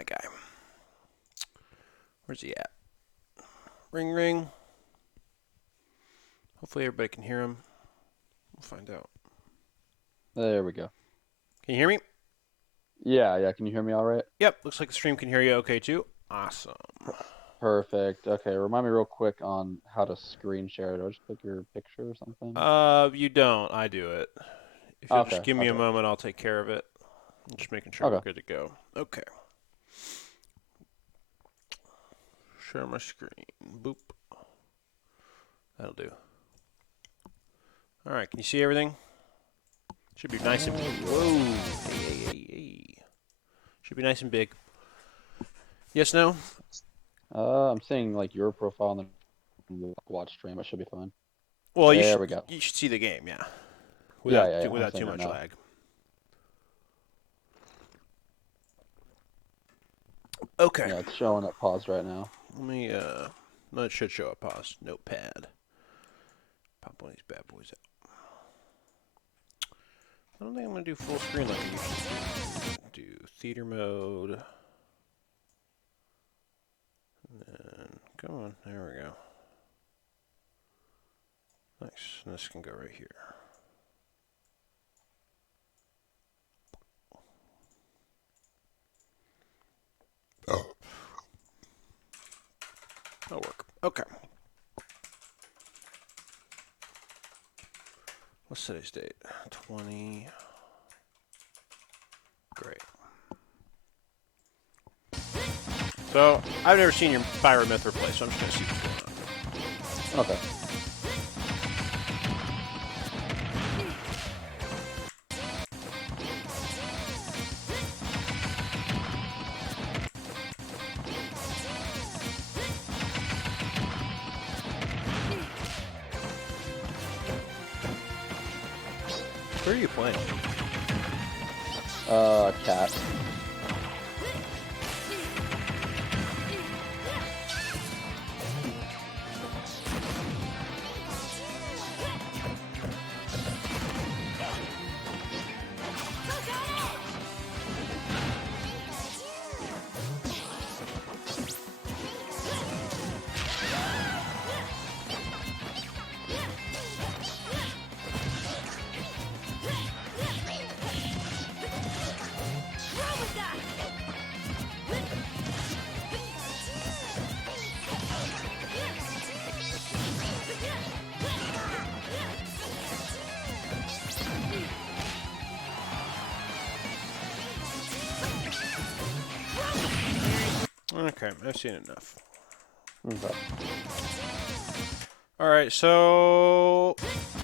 my guy. Where's he at? Ring, ring. Hopefully everybody can hear him. We'll find out. There we go. Can you hear me? Yeah. Can you hear me all right? Yep, looks like the stream can hear you okay too. Awesome. Perfect. Okay, remind me real quick on how to screen share. Do I just click your picture or something? You don't. I do it. If you'll just Okay, give me a okay, moment, I'll take care of it. I'm just making sure we're okay. good to go. Okay. Share my screen. Boop. That'll do. All right. Can you see everything? Should be nice and Yeah. whoa. Hey. Should be nice and big. Yes. No. I'm seeing like your profile and the watch stream. It should be fine. Well, There we go. you should see the game. Yeah. Yeah. I'm Without seeing too it much now. lag. Okay. Yeah, it's showing at pause right now. Let me. No, it should show up. Pause. Notepad. Pop one of these bad boys out. I don't think I'm gonna do full screen like I usually do. Do theater mode. And then come on. There we go. Nice. And this can go right here. Oh. That'll work. Okay. What's today's date? 20. Great. So, I've never seen your Pyro Myth play, so I'm just going to see what's going on. Okay. Who are you playing? Cat. Okay, I've seen enough. Okay. Alright, so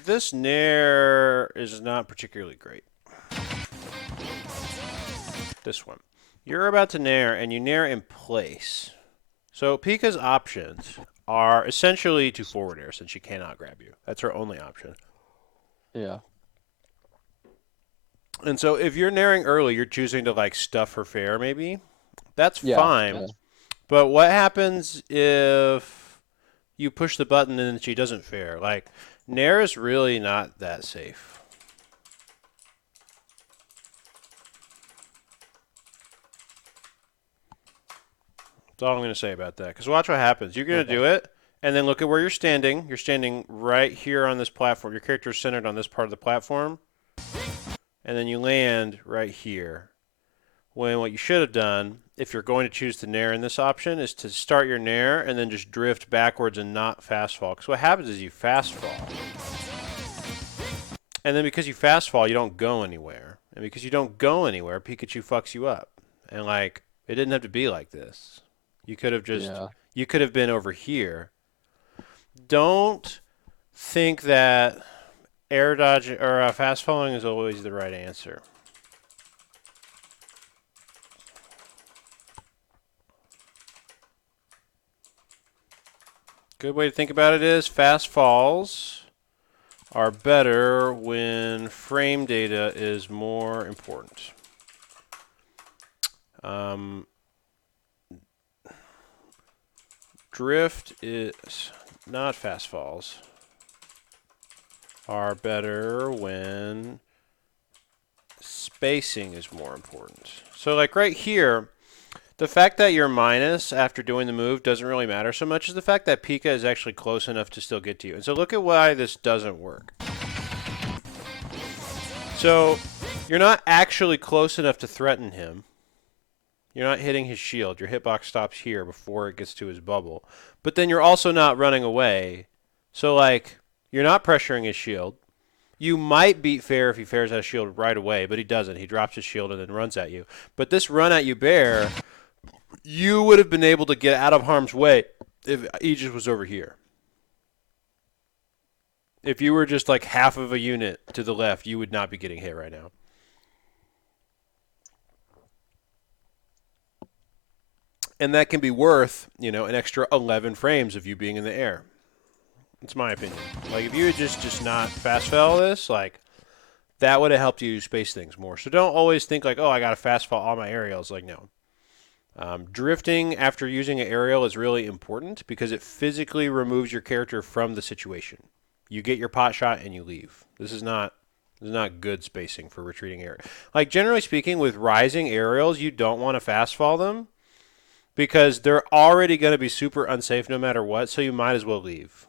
this Nair is not particularly great. This one. You're about to Nair, and you Nair in place. So Pika's options are essentially to forward air, since she cannot grab you. That's her only option. Yeah. And so if you're Nairing early, you're choosing to like stuff her fair, maybe. That's Yeah. fine. Yeah. But what happens if you push the button and she doesn't fair? Like, Nair is really not that safe. That's all I'm going to say about that. Because watch what happens. You're going to Okay. do it, and then look at where you're standing. You're standing right here on this platform. Your character is centered on this part of the platform. And then you land right here. When what you should have done, if you're going to choose to Nair in this option, is to start your Nair and then just drift backwards and not fast fall. Because what happens is you fast fall. And then because you fast fall, you don't go anywhere. And because you don't go anywhere, Pikachu fucks you up. And like, it didn't have to be like this. You could have just, Yeah. you could have been over here. Don't think that air dodging or fast falling is always the right answer. Good way to think about it is fast falls are better when frame data is more important. Drift is not fast falls are better when spacing is more important. So like right here, The fact that you're minus after doing the move doesn't really matter so much as the fact that Pika is actually close enough to still get to you. And so look at why this doesn't work. So you're not actually close enough to threaten him. You're not hitting his shield. Your hitbox stops here before it gets to his bubble. But then you're also not running away. So, like, you're not pressuring his shield. You might beat Fair if he Fairs out a shield right away, but he doesn't. He drops his shield and then runs at you. But this run at you bear, you would have been able to get out of harm's way if Aegis was over here. If you were just like half of a unit to the left, you would not be getting hit right now. And that can be worth, an extra 11 frames of you being in the air. It's my opinion. Like, if you had just not fast fall this, like, that would have helped you space things more. So don't always think like, oh, I got to fast fall all my aerials. Like, no. Drifting after using an aerial is really important because it physically removes your character from the situation. You get your pot shot and you leave. This is not good spacing for retreating air. Like, generally speaking, with rising aerials, you don't want to fast fall them because they're already going to be super unsafe no matter what, so you might as well leave.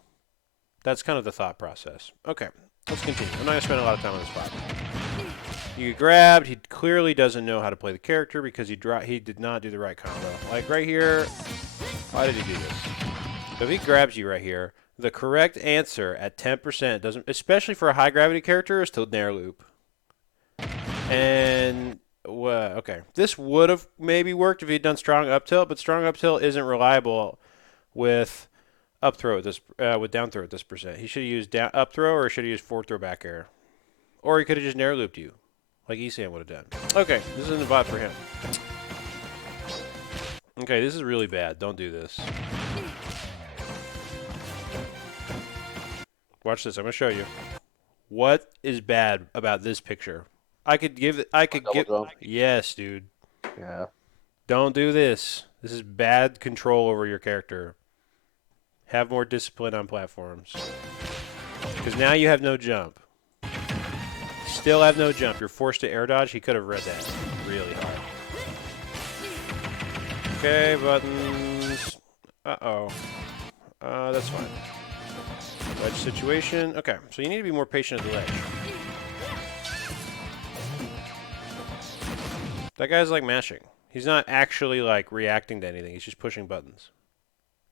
That's kind of the thought process. Okay, let's continue. I'm not going to spend a lot of time on this spot. You get grabbed. He clearly doesn't know how to play the character because he did not do the right combo. Like right here, why did he do this? So if he grabs you right here, the correct answer at 10% doesn't, especially for a high gravity character, is to nair loop. And okay, this would have maybe worked if he'd done strong up tilt, but strong up tilt isn't reliable with up throw at this with down throw at this percent. He should have used down up throw, or should have used forward throw back air, or he could have just nair looped you, like Esam would have done. Okay, this isn't a bot for him. Okay, this is really bad. Don't do this. Watch this. I'm gonna show you. What is bad about this picture? I could give. Yes, dude. Yeah. Don't do this. This is bad control over your character. Have more discipline on platforms. Because now you have no jump. Still have no jump. You're forced to air dodge. He could have read that really hard. Okay, buttons. Uh-oh. That's fine. Ledge situation. Okay, so you need to be more patient at the ledge. That guy's like mashing. He's not actually like reacting to anything. He's just pushing buttons.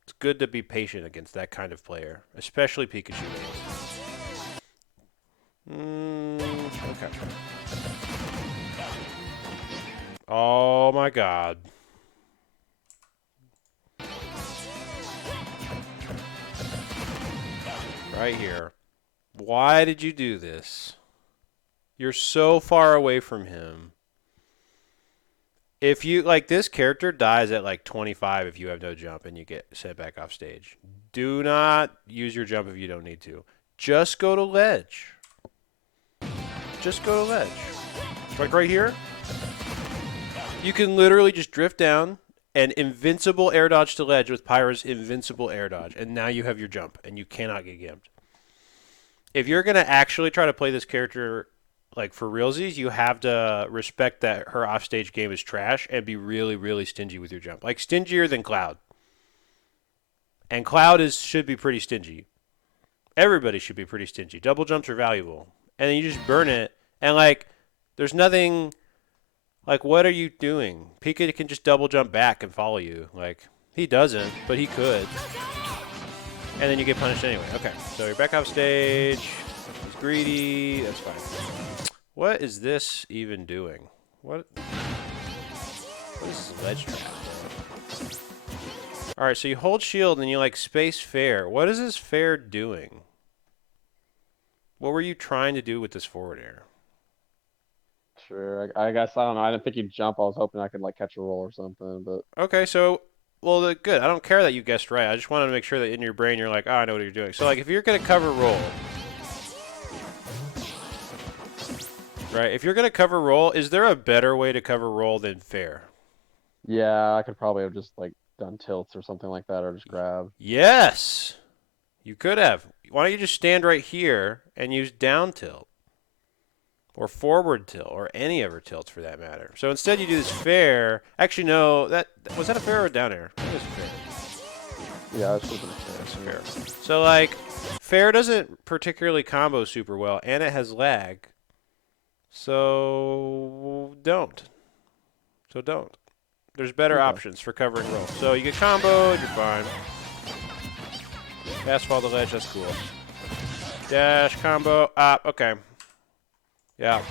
It's good to be patient against that kind of player, especially Pikachu. Okay. Oh my god. Right here. Why did you do this? You're so far away from him. If you, like, this character dies at like 25 if you have no jump and you get sent back off stage. Do not use your jump if you don't need to. Just go to ledge. Just go to ledge. Like right here. You can literally just drift down and invincible air dodge to ledge with Pyra's invincible air dodge. And now you have your jump and you cannot get gimped. If you're going to actually try to play this character like for realsies, you have to respect that her offstage game is trash and be really, really stingy with your jump. Like stingier than Cloud. And Cloud should be pretty stingy. Everybody should be pretty stingy. Double jumps are valuable. And then you just burn it. And like, there's nothing, like, what are you doing? Pika can just double jump back and follow you. Like, he doesn't, but he could. And then you get punished anyway. Okay, so you're back off stage. He's greedy. That's fine. What is this even doing? What is this ledge trap? Alright, so you hold shield and you like space fair. What is this fair doing? What were you trying to do with this forward air? Sure. I guess I don't know. I didn't think he'd jump. I was hoping I could like catch a roll or something, but Okay, so well, good. I don't care that you guessed right. I just wanted to make sure that in your brain you're like, oh, I know what you're doing. So like, if you're gonna cover roll, right? If you're gonna cover roll, is there a better way to cover roll than fair? yeah, I could probably have just like done tilts or something like that, or just grab. Yes, you could have. Why don't you just stand right here and use down tilt? or forward tilt, or any of her tilts for that matter. So instead you do this fair. Actually, no, was that a fair or a down air? It was a fair. Yeah, it's super That's fair. fair. So like, fair doesn't particularly combo super well, and it has lag. So don't. So don't. There's better Okay. options for covering rolls. So you get comboed, you're fine. Fast fall the ledge, that's cool. Dash, combo, okay. Yeah,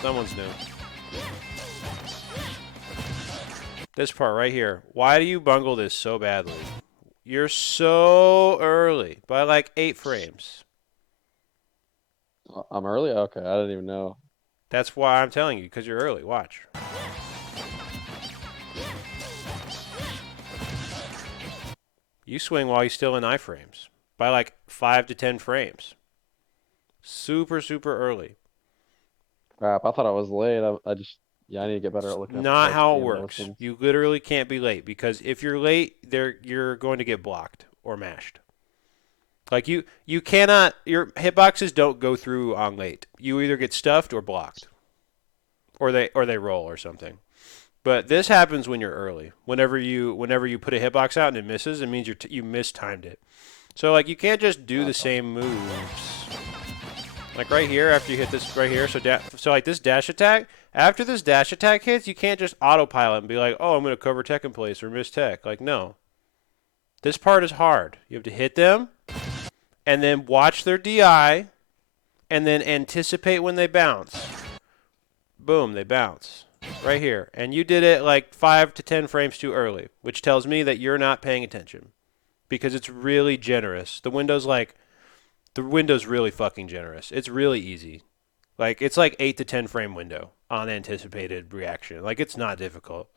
someone's new. This part right here. Why do you bungle this so badly? You're so early by like 8 frames. I'm early? Okay, I didn't even know. That's why I'm telling you, because you're early. Watch. You swing while he's still in iframes by like 5 to 10 frames. Super, super early. Crap, I thought I was late. Yeah, I need to get better at looking at the Not card how it scheme works. motions. You literally can't be late because if you're late, you're going to get blocked or mashed. Like you cannot. Your hitboxes don't go through on late. You either get stuffed or blocked, or they roll or something. But this happens when you're early. Whenever you put a hitbox out and it misses, it means you mistimed it. So like you can't just do the same moves. Like right here, after you hit this right here, so like this dash attack. After this dash attack hits, you can't just autopilot and be like, oh, I'm going to cover tech in place or miss tech. Like no, this part is hard. You have to hit them, and then watch their DI, and then anticipate when they bounce. Boom, they bounce. Right here. And you did it like 5 to 10 frames too early, which tells me that you're not paying attention. Because it's really generous. The window's really fucking generous. It's really easy. Like it's like 8 to 10 frame window on anticipated reaction. Like it's not difficult.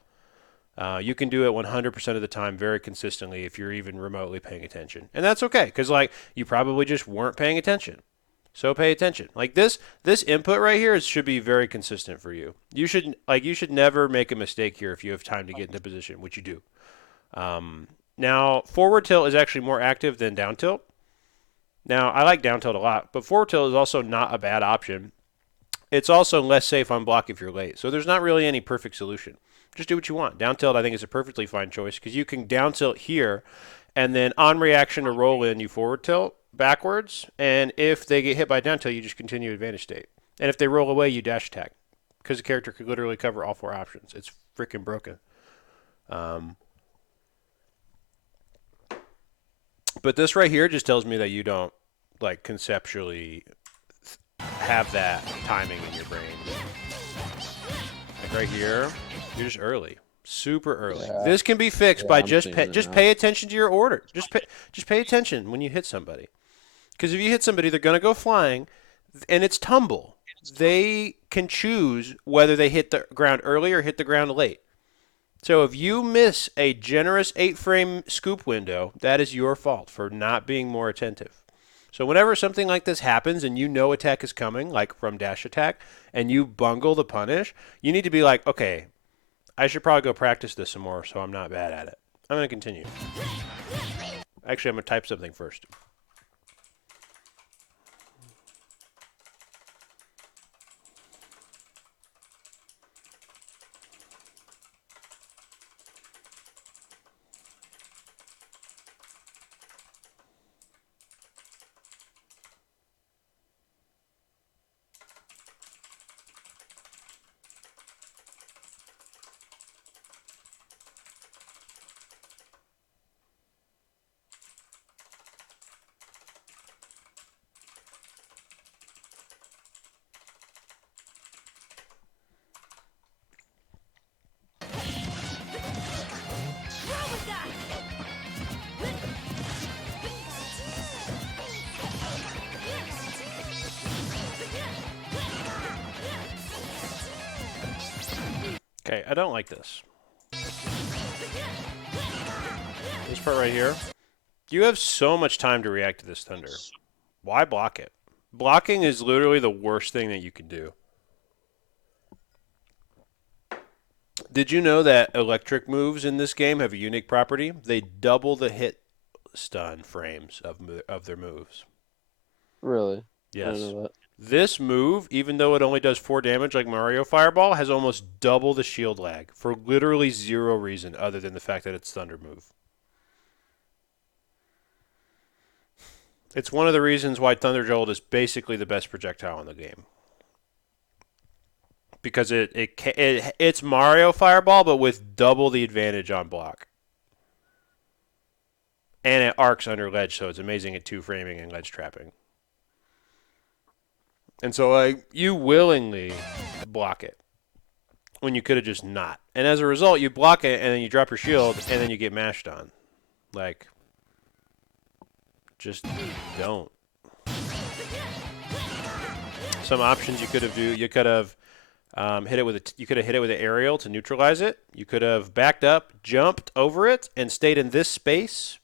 You can do it 100% of the time very consistently if you're even remotely paying attention. And that's okay, because like you probably just weren't paying attention. So pay attention. Like this input right here should be very consistent for you. You should never make a mistake here if you have time to get into position, which you do. Now forward tilt is actually more active than down tilt. Now I like down tilt a lot, but forward tilt is also not a bad option. It's also less safe on block if you're late. So there's not really any perfect solution. Just do what you want. Down tilt I think is a perfectly fine choice because you can down tilt here, and then on reaction to roll in you forward tilt backwards, and if they get hit by down tilt, you just continue advantage state. And if they roll away, you dash attack, because the character could literally cover all 4 options. It's freaking broken. But this right here just tells me that you don't like conceptually have that timing in your brain. Like right here, you're just early. Super early. Yeah, This can be fixed by I'm seeing it just now. pay attention to your order. Just pay attention when you hit somebody. Because if you hit somebody, they're going to go flying, and it's tumble. They can choose whether they hit the ground early or hit the ground late. So if you miss a generous 8-frame scoop window, that is your fault for not being more attentive. So whenever something like this happens and you know attack is coming, like from dash attack, and you bungle the punish, you need to be like, okay, I should probably go practice this some more so I'm not bad at it. I'm going to continue. Actually, I'm going to type something first. Okay, I don't like this. This part right here. You have so much time to react to this thunder. Why block it? Blocking is literally the worst thing that you can do. Did you know that electric moves in this game have a unique property? They double the hit stun frames of their moves. Really? I didn't Yes. know that. This move, even though it only does 4 damage like Mario Fireball, has almost double the shield lag for literally zero reason other than the fact that it's Thunder move. It's one of the reasons why Thunder Jolt is basically the best projectile in the game. Because it's Mario Fireball, but with double the advantage on block. And it arcs under ledge, so it's amazing at 2 framing and ledge trapping. And so, like, you willingly block it when you could have just not. And as a result, you block it, and then you drop your shield, and then you get mashed on. Like, just don't. Some options you could have you could have hit it with you could have hit it with an aerial to neutralize it. You could have backed up, jumped over it, and stayed in this space.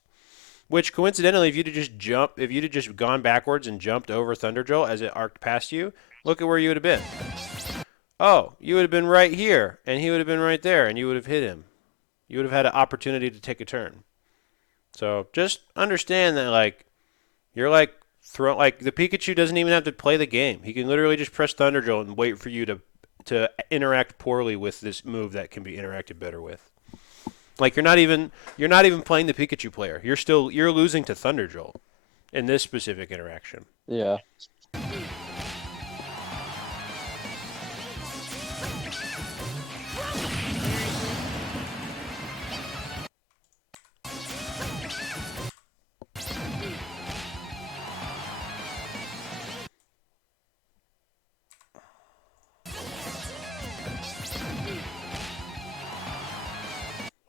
Which coincidentally, if you'd have just gone backwards and jumped over Thunder Jolt as it arced past you, look at where you would have been. Oh, you would have been right here, and he would have been right there, and you would have hit him. You would have had an opportunity to take a turn. So just understand that, like, you're like the Pikachu doesn't even have to play the game. He can literally just press Thunder Jolt and wait for you to interact poorly with this move that can be interacted better with. Like you're not even playing the Pikachu player. You're losing to Thunder Jolt in this specific interaction. Yeah.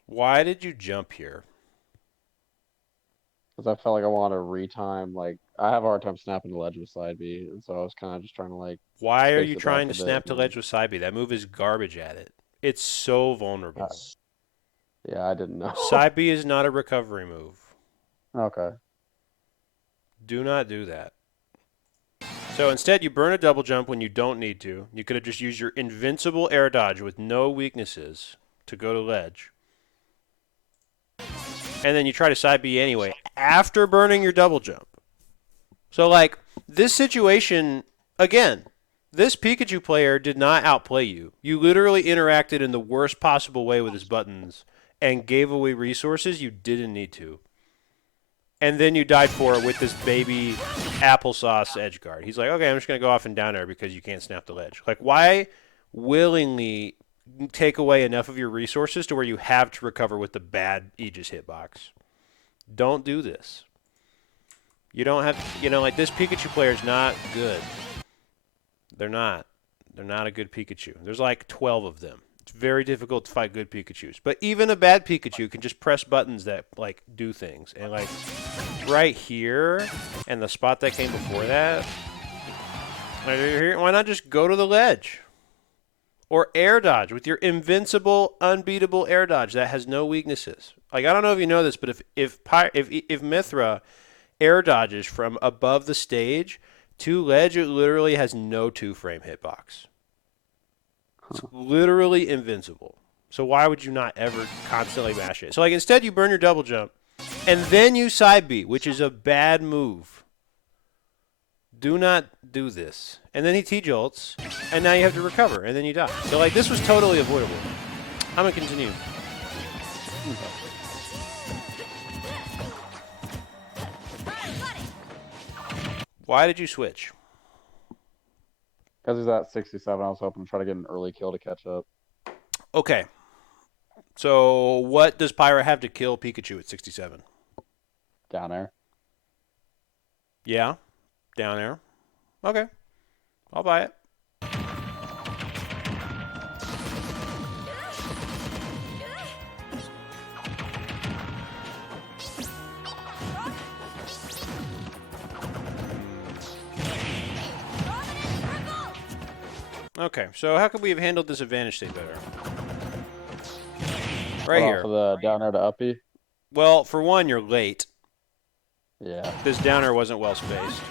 Why did you jump here? Because I felt like I wanted to retime. Like, I have a hard time snapping the ledge with side B, and so I was kind of just trying to, like, Why are space you it back trying to a bit. snap to ledge with side B? That move is garbage at it. It's so vulnerable. Yeah, I didn't know. Side B is not a recovery move. Okay. Do not do that. So instead, you burn a double jump when you don't need to. You could have just used your invincible air dodge with no weaknesses to go to ledge. And then you try to side B anyway after burning your double jump. So, like, this situation, again, this Pikachu player did not outplay you. You literally interacted in the worst possible way with his buttons and gave away resources you didn't need to. And then you died for it with this baby applesauce edge guard. He's like, okay, I'm just going to go off and down there because you can't snap the ledge. Like, why willingly take away enough of your resources to where you have to recover with the bad Aegis hitbox? Don't do this. You don't have, like this Pikachu player is not good. They're not. They're not a good Pikachu. There's like 12 of them. It's very difficult to fight good Pikachus. But even a bad Pikachu can just press buttons that, like, do things. And, like, right here and the spot that came before that, why not just go to the ledge? Or air dodge with your invincible, unbeatable air dodge that has no weaknesses. Like, I don't know if you know this, but if Mithra air dodges from above the stage to ledge, it literally has no 2-frame hitbox. It's literally invincible. So why would you not ever constantly mash it? So, like, instead you burn your double jump, and then you side B, which is a bad move. Do not do this. And then he T-jolts, and now you have to recover, and then you die. So, like, this was totally avoidable. I'm going to continue. Why did you switch? Because he's at 67, I was hoping to try to get an early kill to catch up. Okay. So what does Pyra have to kill Pikachu at 67? Down air. Yeah, down air. Okay, I'll buy it. Okay, so how could we have handled this advantage state better? Right here. For the down air to uppy. Well, for one, you're late. Yeah. This down air wasn't well spaced.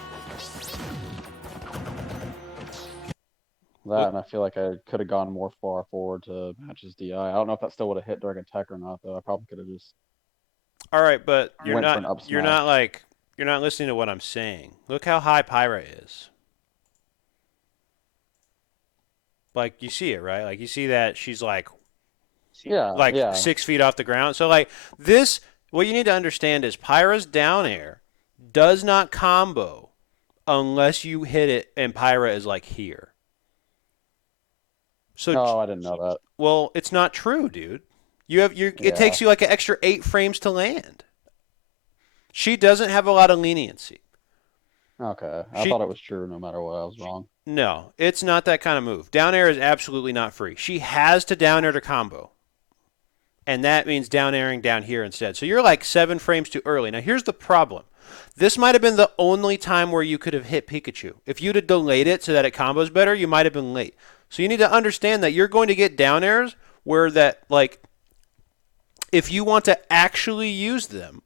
That, and I feel like I could have gone more far forward to match his DI. I don't know if that still would have hit during a tech or not, though. I probably could have just. All right, but you're Went for not. an You're not like. You're not listening to what I'm saying. Look how high Pyra is. Like, you see it, right? Like, you see that she's Yeah, like yeah. 6 feet off the ground. So, like, this, what you need to understand is Pyra's down air does not combo unless you hit it and Pyra is, like, here. So, Oh, I didn't know that. well, it's not true, dude. It Yeah. takes you like an extra 8 frames to land. She doesn't have a lot of leniency. Okay. I She thought it was true no matter what. I was wrong. No, it's not that kind of move. Down air is absolutely not free. She has to down air to combo. And that means down airing down here instead. So you're like 7 frames too early. Now here's the problem. This might have been the only time where you could have hit Pikachu. If you'd have delayed it so that it combos better, you might have been late. So you need to understand that you're going to get down airs where that, like, if you want to actually use them,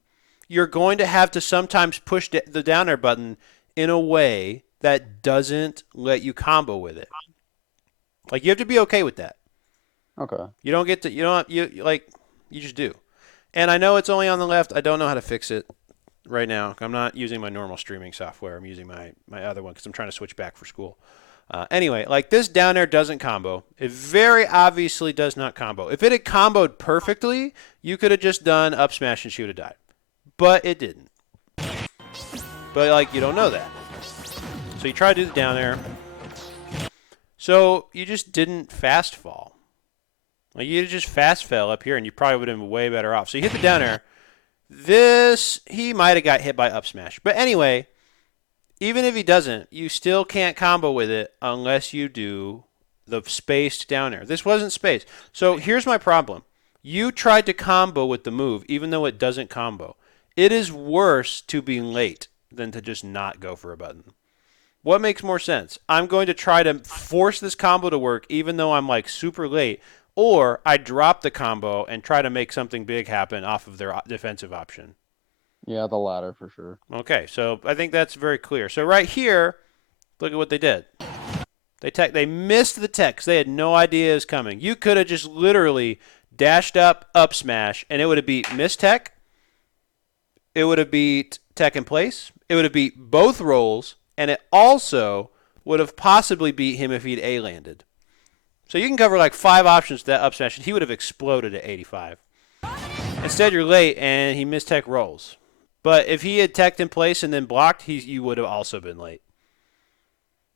you're going to have to sometimes push the down air button in a way that doesn't let you combo with it. Like, you have to be okay with that. Okay. You don't get to, you just do. And I know it's only on the left. I don't know how to fix it right now. I'm not using my normal streaming software. I'm using my other one because I'm trying to switch back for school. Anyway, like, this down air doesn't combo. It very obviously does not combo. If it had comboed perfectly, you could have just done up smash and she would have died. But it didn't. But, like, you don't know that. So you try to do the down air. So you just didn't fast fall. Like, you just fast fell up here and you probably would have been way better off. So you hit the down air. He might have got hit by up smash. But anyway, even if he doesn't, you still can't combo with it unless you do the spaced down air. This wasn't spaced. So here's my problem. You tried to combo with the move even though it doesn't combo. It is worse to be late than to just not go for a button. What makes more sense? I'm going to try to force this combo to work even though I'm, like, super late, or I drop the combo and try to make something big happen off of their defensive option. Yeah, the latter for sure. Okay, so I think that's very clear. So right here, look at what they did. They missed the tech because they had no idea it was coming. You could have just literally dashed up smash, and it would have beat miss tech. It would have beat tech in place. It would have beat both rolls, and it also would have possibly beat him if he'd A landed. So you can cover like 5 options to that up smash, and he would have exploded at 85. Instead, you're late, and he missed tech rolls. But if he had teched in place and then blocked, you would have also been late.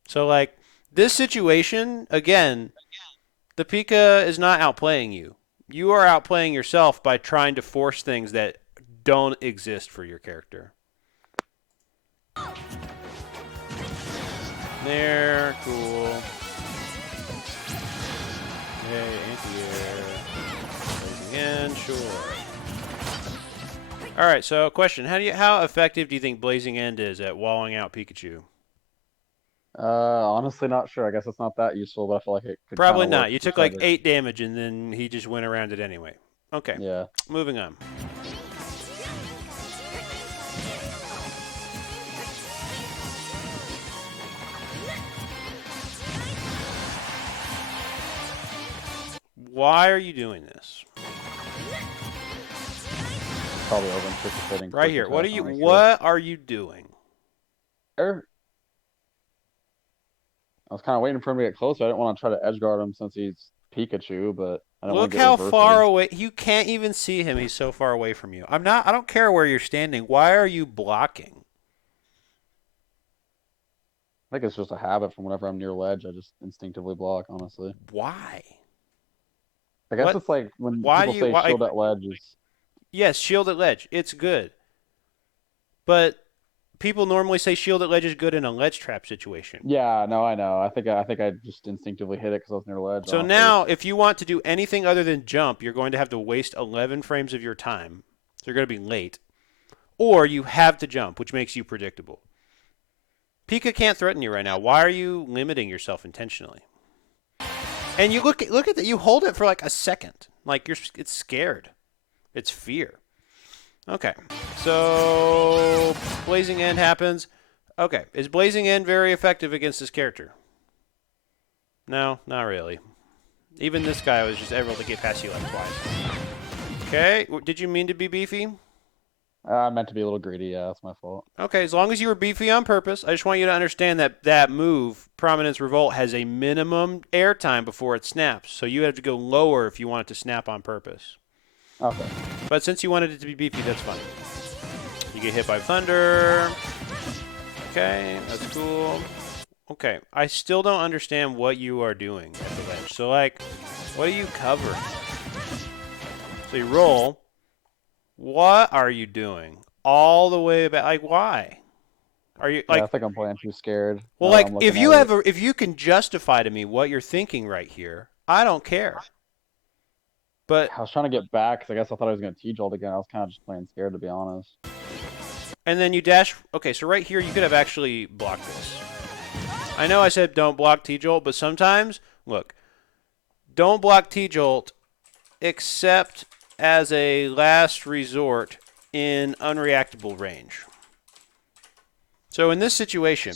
So, like, this situation, again, the Pika is not outplaying you. You are outplaying yourself by trying to force things that don't exist for your character. There, cool. Okay, anti-air. Placing in, sure. All right, so question: how effective do you think Blazing End is at walling out Pikachu? Honestly, not sure. I guess it's not that useful, but I feel like it could kind Probably of work not. You if you took try like to. 8 damage, and then he just went around it anyway. Okay, Yeah. moving on. Why are you doing this? Probably over anticipating. Right here. What are you doing? There. I was kind of waiting for him to get closer. I didn't want to try to edge guard him since he's Pikachu, but I don't want Look to get how reverse far edge. away. You can't even see him. He's so far away from you. I don't care where you're standing. Why are you blocking? I think it's just a habit from whenever I'm near ledge. I just instinctively block, honestly. Why? I guess What? it's like when Why do people you? say Why? shield at ledge is. Yes, shield at ledge. It's good. But people normally say shield at ledge is good in a ledge trap situation. Yeah, no, I know. I think I just instinctively hit it because I was near ledge, So honestly. now, if you want to do anything other than jump, you're going to have to waste 11 frames of your time. So you're going to be late. Or you have to jump, which makes you predictable. Pika can't threaten you right now. Why are you limiting yourself intentionally? And you look at that. You hold it for like a second. Like it's scared. It's fear. Okay. So Blazing End happens. Okay. Is Blazing End very effective against this character? No, not really. Even this guy was just able to get past you like twice. Okay. Did you mean to be beefy? I meant to be a little greedy. Yeah, that's my fault. Okay, as long as you were beefy on purpose, I just want you to understand that that move, Prominence Revolt, has a minimum airtime before it snaps. So you have to go lower if you want it to snap on purpose. Okay. But since you wanted it to be beefy, that's fine. You get hit by thunder. Okay, that's cool. Okay, I still don't understand what you are doing at the ledge. So, like, what are you covering? So you roll. What are you doing? All the way back. Like, why? Are you Yeah, I like? think I'm playing too scared. Well, Now that like I'm if looking you at have it. if you can justify to me what you're thinking right here, I don't care. But I was trying to get back because I guess I thought I was going to T-jolt again. I was kind of just playing scared, to be honest. and then you dash. Okay, so right here you could have actually blocked this. I know I said don't block T-jolt, but sometimes look, don't block T-jolt except as a last resort in unreactable range. So in this situation,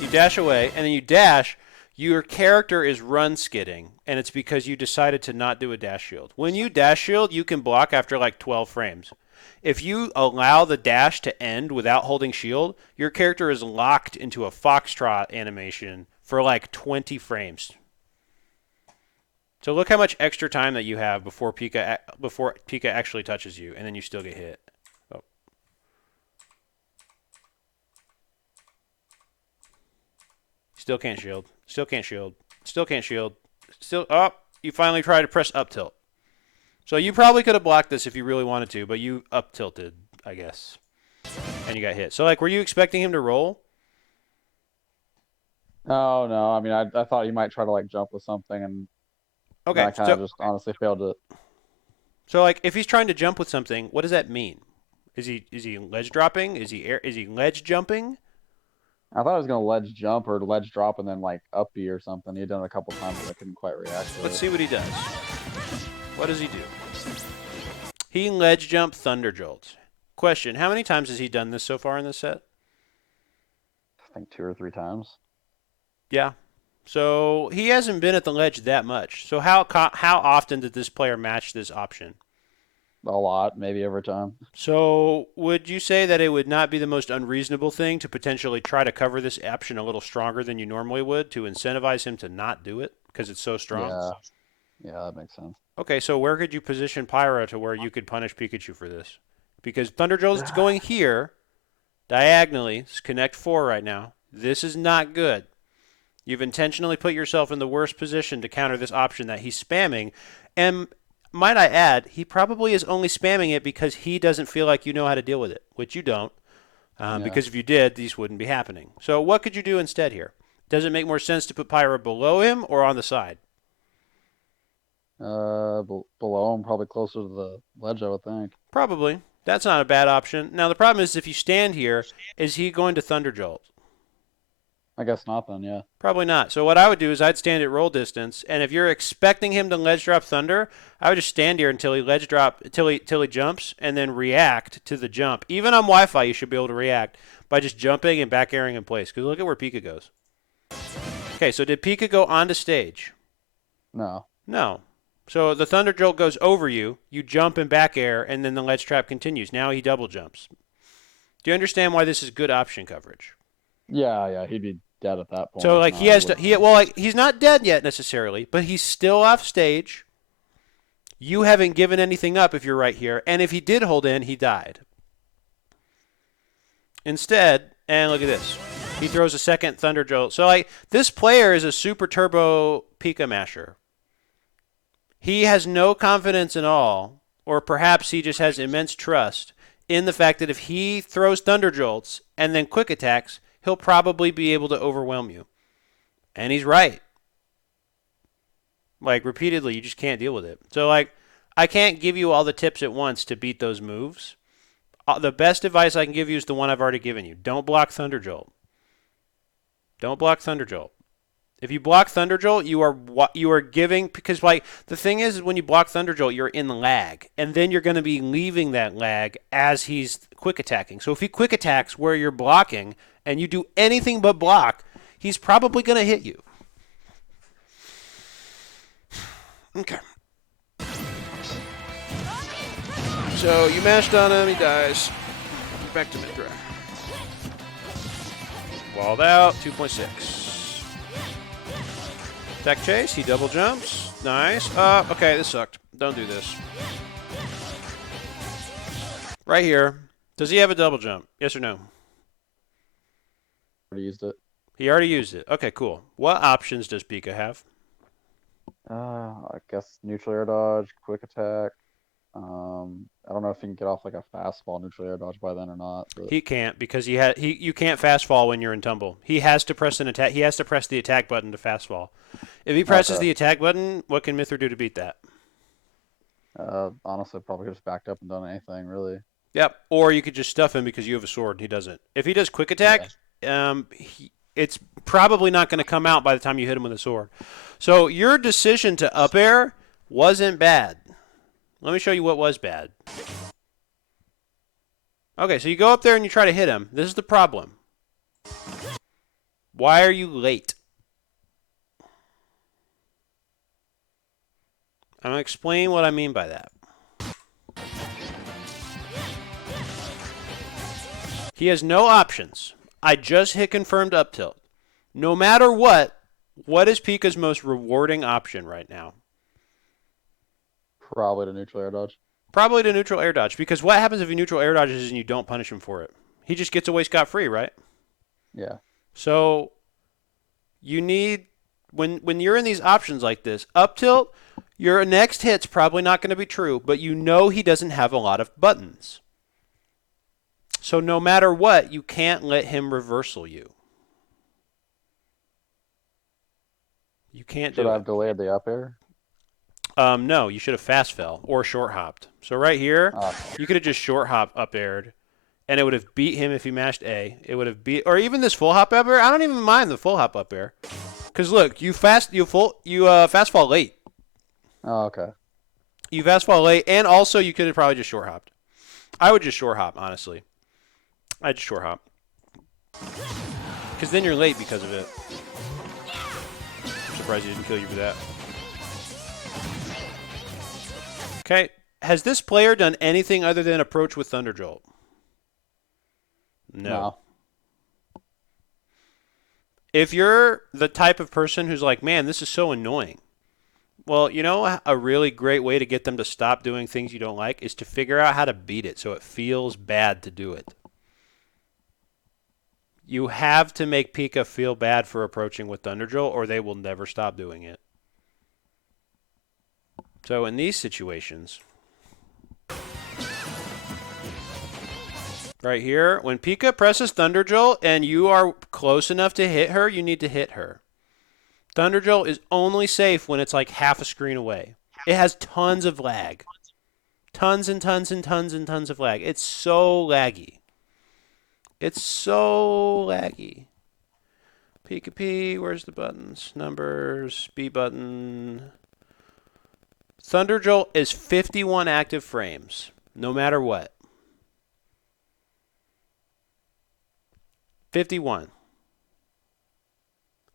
you dash away, and then you dash. Your character is run skidding, and it's because you decided to not do a dash shield. When you dash shield, you can block after like 12 frames. If you allow the dash to end without holding shield, your character is locked into a foxtrot animation for like 20 frames. So look how much extra time that you have before Pika actually touches you, and then you still get hit. Oh. Still can't shield. Still can't shield. Still can't shield. Still up. Oh, you finally try to press up tilt. So you probably could have blocked this if you really wanted to, but you up tilted, I guess, and you got hit. So like, were you expecting him to roll? Oh no, I mean, I thought he might try to like jump with something, and then Okay, I kind so of just honestly failed it. so like, if he's trying to jump with something, what does that mean? Is he ledge dropping? Is he ledge jumping? I thought I was gonna ledge jump or ledge drop and then like up B or something. He had done it a couple times, but I couldn't quite react to Let's it. see what he does. What does he do? He ledge jump thunder jolt. Question: how many times has he done this so far in this set? I think 2 or 3 times. Yeah. So he hasn't been at the ledge that much. So how often did this player match this option? A lot, maybe every time. So would you say that it would not be the most unreasonable thing to potentially try to cover this option a little stronger than you normally would to incentivize him to not do it because it's so strong? Yeah, yeah, that makes sense. Okay, so where could you position Pyra to where you could punish Pikachu for this? Because Thunder Jolt is going here diagonally. It's Connect 4 right now. This is not good. You've intentionally put yourself in the worst position to counter this option that he's spamming. And might I add, he probably is only spamming it because he doesn't feel like you know how to deal with it, which you don't. Yeah. Because if you did, these wouldn't be happening. So what could you do instead here? Does it make more sense to put Pyra below him or on the side? Below him, probably closer to the ledge, I would think. Probably. That's not a bad option. Now the problem is if you stand here, is he going to Thunder Jolt? I guess not then, yeah. Probably not. So what I would do is I'd stand at roll distance, and if you're expecting him to ledge drop Thunder, I would just stand here until he ledge drop till he jumps, and then react to the jump. Even on Wi-Fi, you should be able to react by just jumping and back airing in place. Because look at where Pika goes. Okay, so did Pika go onto stage? No. No. So the Thunder Jolt goes over you, you jump and back air, and then the ledge trap continues. Now he double jumps. Do you understand why this is good option coverage? Yeah, he'd be dead at that point. So like he's not dead yet necessarily, but he's still off stage. You haven't given anything up if you're right here, and if he did hold in, he died. Instead, and look at this. He throws a second Thunder Jolt. So like this player is a super turbo Pika masher. He has no confidence at all, or perhaps he just has immense trust in the fact that if he throws Thunder Jolts and then quick attacks, he'll probably be able to overwhelm you. And he's right. Like, repeatedly, you just can't deal with it. So, like, I can't give you all the tips at once to beat those moves. The best advice I can give you is the one I've already given you. Don't block Thunder Jolt. Don't block Thunder Jolt. If you block Thunder Jolt, you are giving, because like the thing is when you block Thunder Jolt, you're in lag, and then you're going to be leaving that lag as he's quick attacking. So if he quick attacks where you're blocking and you do anything but block, he's probably going to hit you. Okay. So you mashed on him, he dies. Back to Mithra. Walled out, 2.6. Attack chase, he double jumps. Nice. Okay, this sucked. Don't do this. Right here. Does he have a double jump? Yes or no? Already used it. He already used it. Okay, cool. What options does Pika have? I guess neutral air dodge, quick attack. I don't know if he can get off like a fastball neutral air dodge by then or not. But... He can't because you can't fast fall when you're in tumble. He has to press an attack. He has to press the attack button to fast fall. If he presses the attack button, what can Mithra do to beat that? Honestly, probably could just backed up and done anything really. Yep. Or you could just stuff him because you have a sword and he doesn't. If he does quick attack, it's probably not going to come out by the time you hit him with a sword. So your decision to up air wasn't bad. Let me show you what was bad. Okay, so you go up there and you try to hit him. This is the problem. Why are you late? I'm going to explain what I mean by that. He has no options. I just hit confirmed up tilt. No matter what is Pika's most rewarding option right now? Probably the neutral air dodge. Probably the neutral air dodge, because what happens if he neutral air dodges and you don't punish him for it? He just gets away scot-free, right? Yeah. So you need, when you're in these options like this, up tilt, your next hit's probably not going to be true, but you know he doesn't have a lot of buttons. So no matter what, you can't let him reversal you. You can't do it. Should I have delayed the up air? No, you should have fast fell or short hopped. So right here, you could have just short hop up aired, and it would have beat him if he mashed A. It would have beat, or even this full hop up air. I don't even mind the full hop up air, because look, you fast fall late. Oh, okay. You fast fall late, and also you could have probably just short hopped. I would just short hop, honestly. I'd just short hop, because then you're late because of it. I'm surprised he didn't kill you for that. Okay, has this player done anything other than approach with Thunder Jolt? No. If you're the type of person who's like, man, this is so annoying. Well, you know, a really great way to get them to stop doing things you don't like is to figure out how to beat it so it feels bad to do it. You have to make Pika feel bad for approaching with Thunder Jolt, or they will never stop doing it. So in these situations, right here, when Pika presses Thunder Jolt and you are close enough to hit her, you need to hit her. Thunder Jolt is only safe when it's like half a screen away. It has tons of lag. Tons and tons and tons and tons of lag. It's so laggy. It's so laggy. Pika P, where's the buttons? Numbers, B button. Thunder Jolt is 51 active frames, no matter what. 51.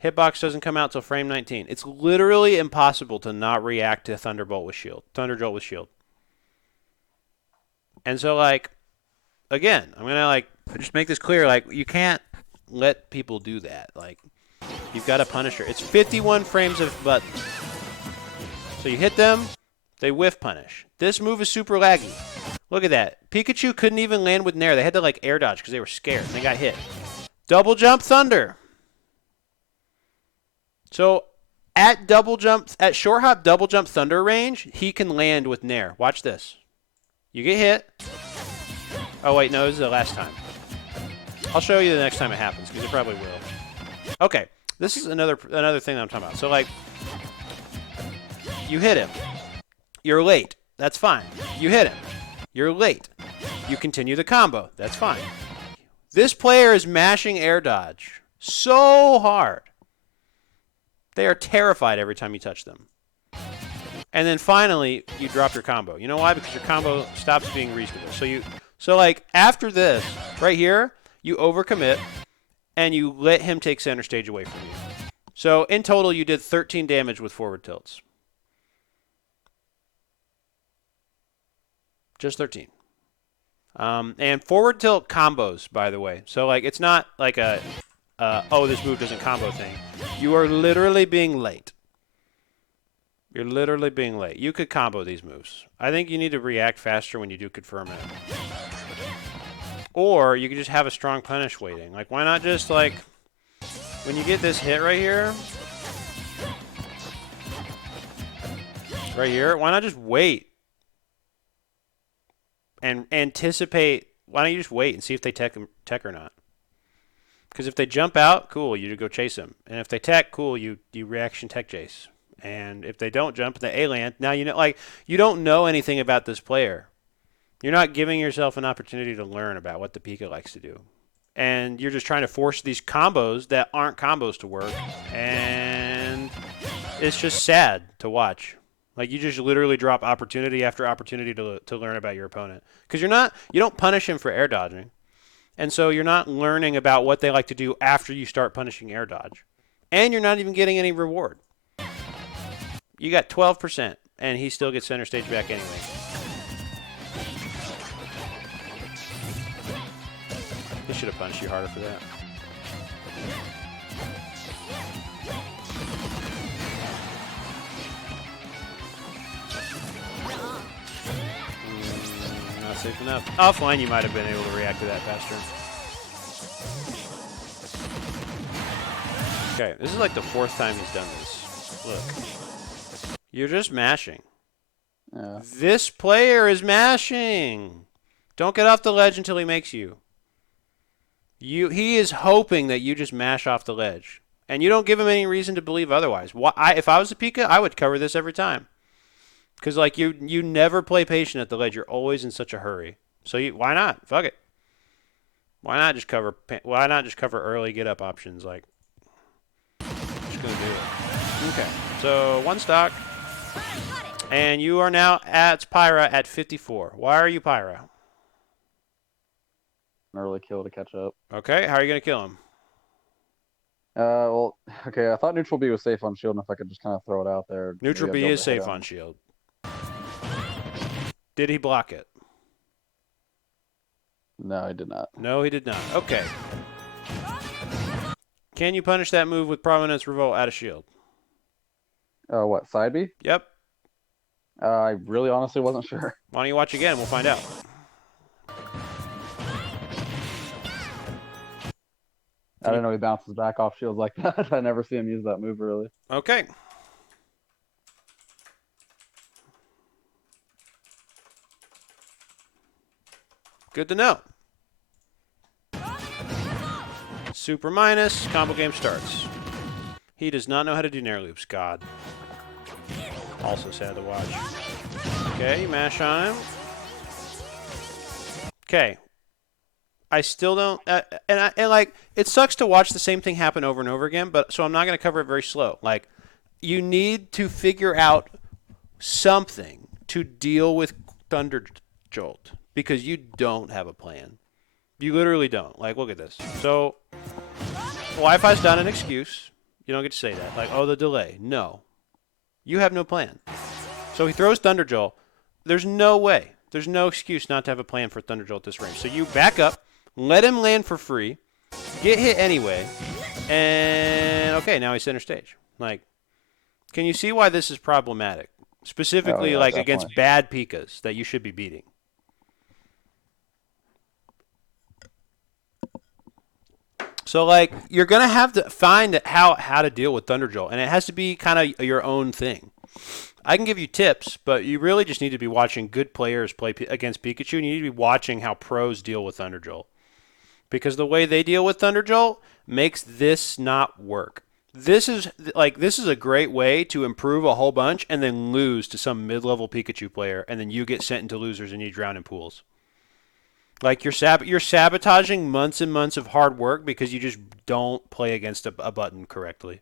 Hitbox doesn't come out till frame 19. It's literally impossible to not react to Thunder Jolt with shield. And so, like, again, I'm going to, like, just make this clear. Like, you can't let people do that. Like, you've got to punish her. It's 51 frames of buttons. So you hit them, they whiff punish. This move is super laggy. Look at that. Pikachu couldn't even land with Nair. They had to, like, air dodge because they were scared. And they got hit. Double jump Thunder. So at short hop double jump Thunder range, he can land with Nair. Watch this. You get hit. Oh, wait, no, this is the last time. I'll show you the next time it happens, because it probably will. Okay, this is another thing that I'm talking about. So, like, you hit him. You're late. That's fine. You hit him. You're late. You continue the combo. That's fine. This player is mashing air dodge so hard. They are terrified every time you touch them. And then finally, you drop your combo. You know why? Because your combo stops being reasonable. So like after this, right here, you overcommit and you let him take center stage away from you. So in total, you did 13 damage with forward tilts. Just 13. And forward tilt combos, by the way. So like it's not like a oh, this move doesn't combo thing. You are literally being late. You're literally being late. You could combo these moves. I think you need to react faster when you do confirm it. Or you could just have a strong punish waiting. Like, why not just, like, when you get this hit right here, why not just wait and anticipate? Why don't you just wait and see if they tech or not? Because if they jump out, cool, you go chase them. And if they tech, cool, you reaction tech chase. And if they don't jump in the A-land, now you know, like, you don't know anything about this player. You're not giving yourself an opportunity to learn about what the Pika likes to do. And you're just trying to force these combos that aren't combos to work. And it's just sad to watch. Like, you just literally drop opportunity after opportunity to learn about your opponent. Because you don't punish him for air dodging. And so you're not learning about what they like to do after you start punishing air dodge. And you're not even getting any reward. You got 12%, and he still gets center stage back anyway. He should have punished you harder for that. Not safe enough. Offline, you might have been able to react to that faster. Okay, this is like the 4th time he's done this. Look. You're just mashing. Yeah. This player is mashing. Don't get off the ledge until he makes you. He is hoping that you just mash off the ledge. And you don't give him any reason to believe otherwise. If I was a Pika, I would cover this every time. Because like you never play patient at the ledge. You're always in such a hurry. So why not? Fuck it. Why not just cover early get up options? Like, just gonna do it. Okay. So 1 stock. And you are now at Pyra at 54. Why are you Pyra? An early kill to catch up. Okay, how are you going to kill him? Well, okay, I thought neutral B was safe on shield, and if I could just kind of throw it out there. Neutral B is safe on shield. Did he block it? No, he did not. No, he did not. Okay. Can you punish that move with Prominence Revolt out of shield? What, side B? Yep. I really honestly wasn't sure. Why don't you watch again? We'll find out. I didn't know he bounces back off shields like that. I never see him use that move, really. Okay. Good to know. Super minus. Combo game starts. He does not know how to do Nair loops. God. Also sad to watch. Okay, mash on him. Okay. I still don't, and like, it sucks to watch the same thing happen over and over again, but so I'm not going to cover it very slow. Like, you need to figure out something to deal with Thunder Jolt because you don't have a plan. You literally don't. Like, look at this. So, Wi-Fi's not an excuse. You don't get to say that. Like, oh, the delay. No. You have no plan. So he throws Thunder Jolt. There's no way. There's no excuse not to have a plan for Thunder Jolt this range. So you back up, let him land for free, get hit anyway, and okay, now he's center stage. Like, can you see why this is problematic? Specifically, like, definitely. against bad Pikas that you should be beating. So, like, you're going to have to find how to deal with Thunder Jolt, and it has to be kind of your own thing. I can give you tips, but you really just need to be watching good players play against Pikachu, and you need to be watching how pros deal with Thunder Jolt. Because the way they deal with Thunder Jolt makes this not work. This is a great way to improve a whole bunch and then lose to some mid-level Pikachu player, and then you get sent into losers and you drown in pools. Like, you're sabotaging months and months of hard work because you just don't play against a button correctly.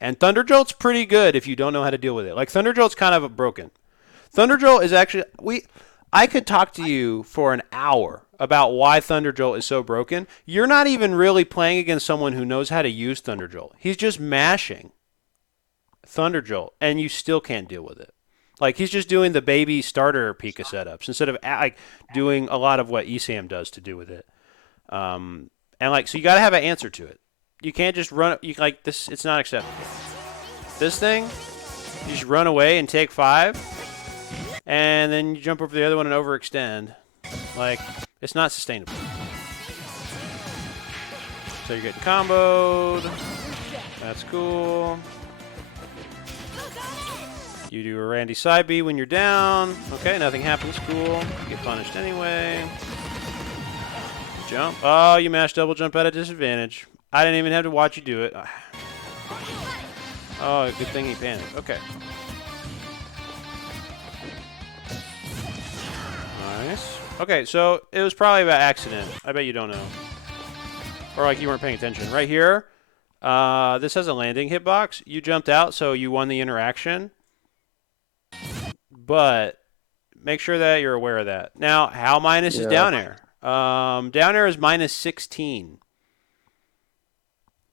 And Thunder Jolt's pretty good if you don't know how to deal with it. Like, Thunder Jolt's kind of broken. Thunder Jolt is actually I could talk to you for an hour about why Thunder Jolt is so broken. You're not even really playing against someone who knows how to use Thunder Jolt. He's just mashing Thunder Jolt, and you still can't deal with it. Like he's just doing the baby starter Pika setups instead of like doing a lot of what ESAM does to do with it. And like so, you got to have an answer to it. You can't just run. You like this. It's not acceptable. This thing, you just run away and take 5, and then you jump over the other one and overextend. Like it's not sustainable. So you're getting comboed. That's cool. You do a Randy side B when you're down. Okay, nothing happens. Cool. You get punished anyway. Jump. Oh, you mashed double jump at a disadvantage. I didn't even have to watch you do it. Oh, good thing he panicked. Okay. Nice. Okay, so it was probably by accident. I bet you don't know. Or like you weren't paying attention. Right here, this has a landing hitbox. You jumped out, so you won the interaction. But make sure that you're aware of that. Now, how minus is down air? Down air is minus 16.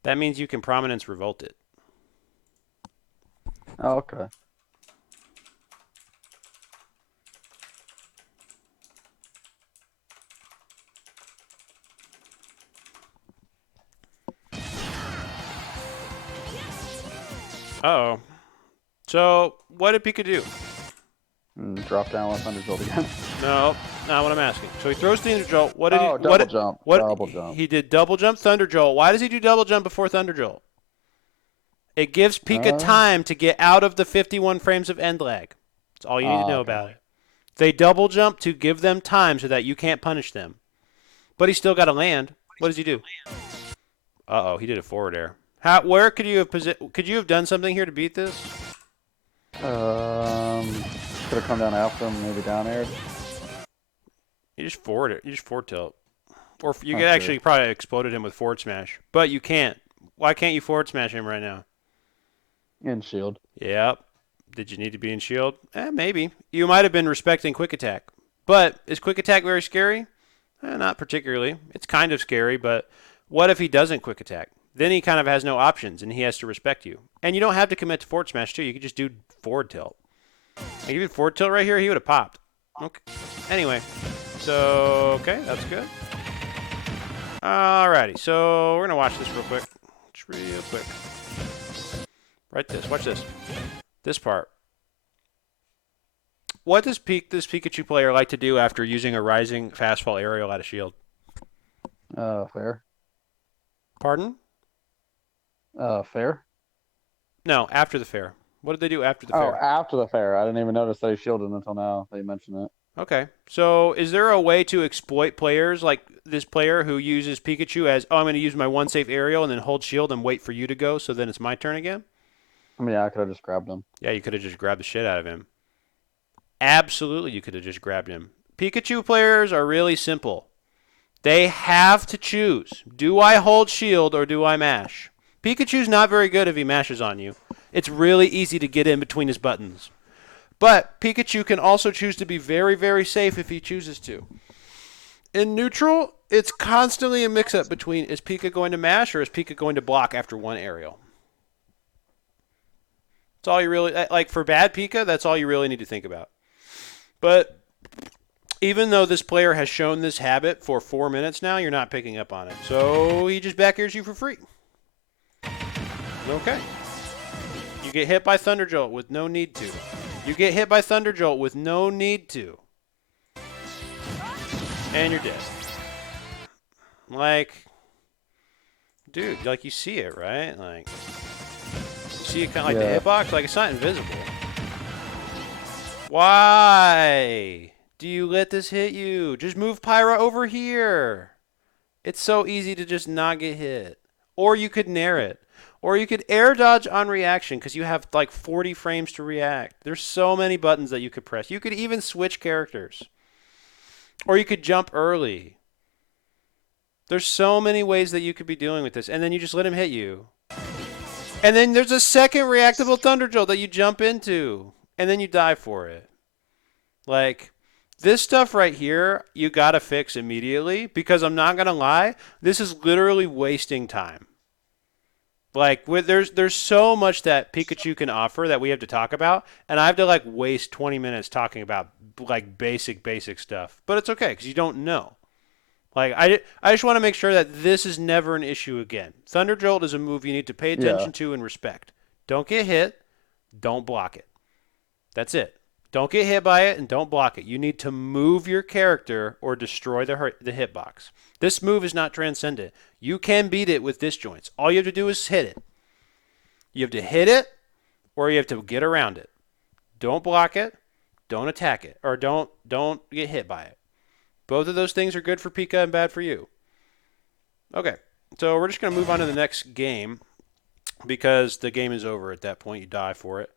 That means you can prominence revolt it. Oh, okay. Uh-oh. So, what did Pika do? Drop down with Thunder Jolt again. No, not what I'm asking. So he throws Thunder Jolt. What did he? Double jump. Double jump. He did double jump, Thunder Jolt. Why does he do double jump before Thunder Jolt? It gives Pika time to get out of the 51 frames of end lag. That's all you need to know about it. They double jump to give them time so that you can't punish them. But he still got to land. What does he do? Uh-oh, he did a forward air. Where could you have done something here to beat this? Could have come down after him, maybe down aired. You just forward it. You just forward tilt. Or you could actually probably exploded him with forward smash. But you can't. Why can't you forward smash him right now? In shield. Yep. Did you need to be in shield? Maybe. You might have been respecting quick attack. But is quick attack very scary? Not particularly. It's kind of scary, but what if he doesn't quick attack? Then he kind of has no options, and he has to respect you. And you don't have to commit to forward smash, too. You could just do forward tilt. Like, if you did forward tilt right here, he would have popped. Okay. Anyway. So, okay, that's good. Alrighty, so we're going to watch this real quick. Just real quick. Right this. Watch this. This part. What does this Pikachu player like to do after using a rising fastfall aerial out of shield? Fair. Pardon? Fair? No, after the fair. What did they do after the fair? fair? Oh, after the fair. I didn't even notice that he shielded until now that you mentioned it. Okay. So is there a way to exploit players like this player who uses Pikachu as, I'm going to use my one safe aerial and then hold shield and wait for you to go so then it's my turn again? I mean, yeah, I could have just grabbed him. Yeah, you could have just grabbed the shit out of him. Absolutely, you could have just grabbed him. Pikachu players are really simple. They have to choose. Do I hold shield or do I mash? Pikachu's not very good if he mashes on you. It's really easy to get in between his buttons. But Pikachu can also choose to be very, very safe if he chooses to. In neutral, it's constantly a mix-up between is Pika going to mash or is Pika going to block after one aerial. That's all you really, like for bad Pika, that's all you really need to think about. But even though this player has shown this habit for 4 minutes now, you're not picking up on it. So he just back airs you for free. Okay. You get hit by Thunder Jolt with no need to. You get hit by Thunder Jolt with no need to. And you're dead. Like, dude, like you see it, right? Like, you see it kind of like the hitbox? Like, it's not invisible. Why do you let this hit you? Just move Pyra over here. It's so easy to just not get hit. Or you could nair it. Or you could air dodge on reaction because you have like 40 frames to react. There's so many buttons that you could press. You could even switch characters. Or you could jump early. There's so many ways that you could be dealing with this. And then you just let him hit you. And then there's a second reactable Thunder Jolt that you jump into. And then you die for it. Like, this stuff right here, you got to fix immediately. Because I'm not going to lie, this is literally wasting time. Like there's so much that Pikachu can offer that we have to talk about, and I have to like waste 20 minutes talking about like basic stuff. But it's okay because you don't know. Like I just want to make sure that this is never an issue again. Thunder Jolt is a move you need to pay Yeah. attention to and respect. Don't get hit. Don't block it. That's it. Don't get hit by it and don't block it. You need to move your character or destroy the hitbox. This move is not transcendent. You can beat it with disjoints. All you have to do is hit it. You have to hit it or you have to get around it. Don't block it. Don't attack it or don't get hit by it. Both of those things are good for Pika and bad for you. Okay, so we're just going to move on to the next game because the game is over at that point. You die for it.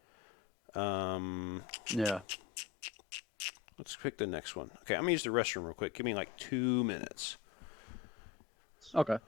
Yeah. Let's pick the next one. Okay, I'm going to use the restroom real quick. Give me like 2 minutes. Okay.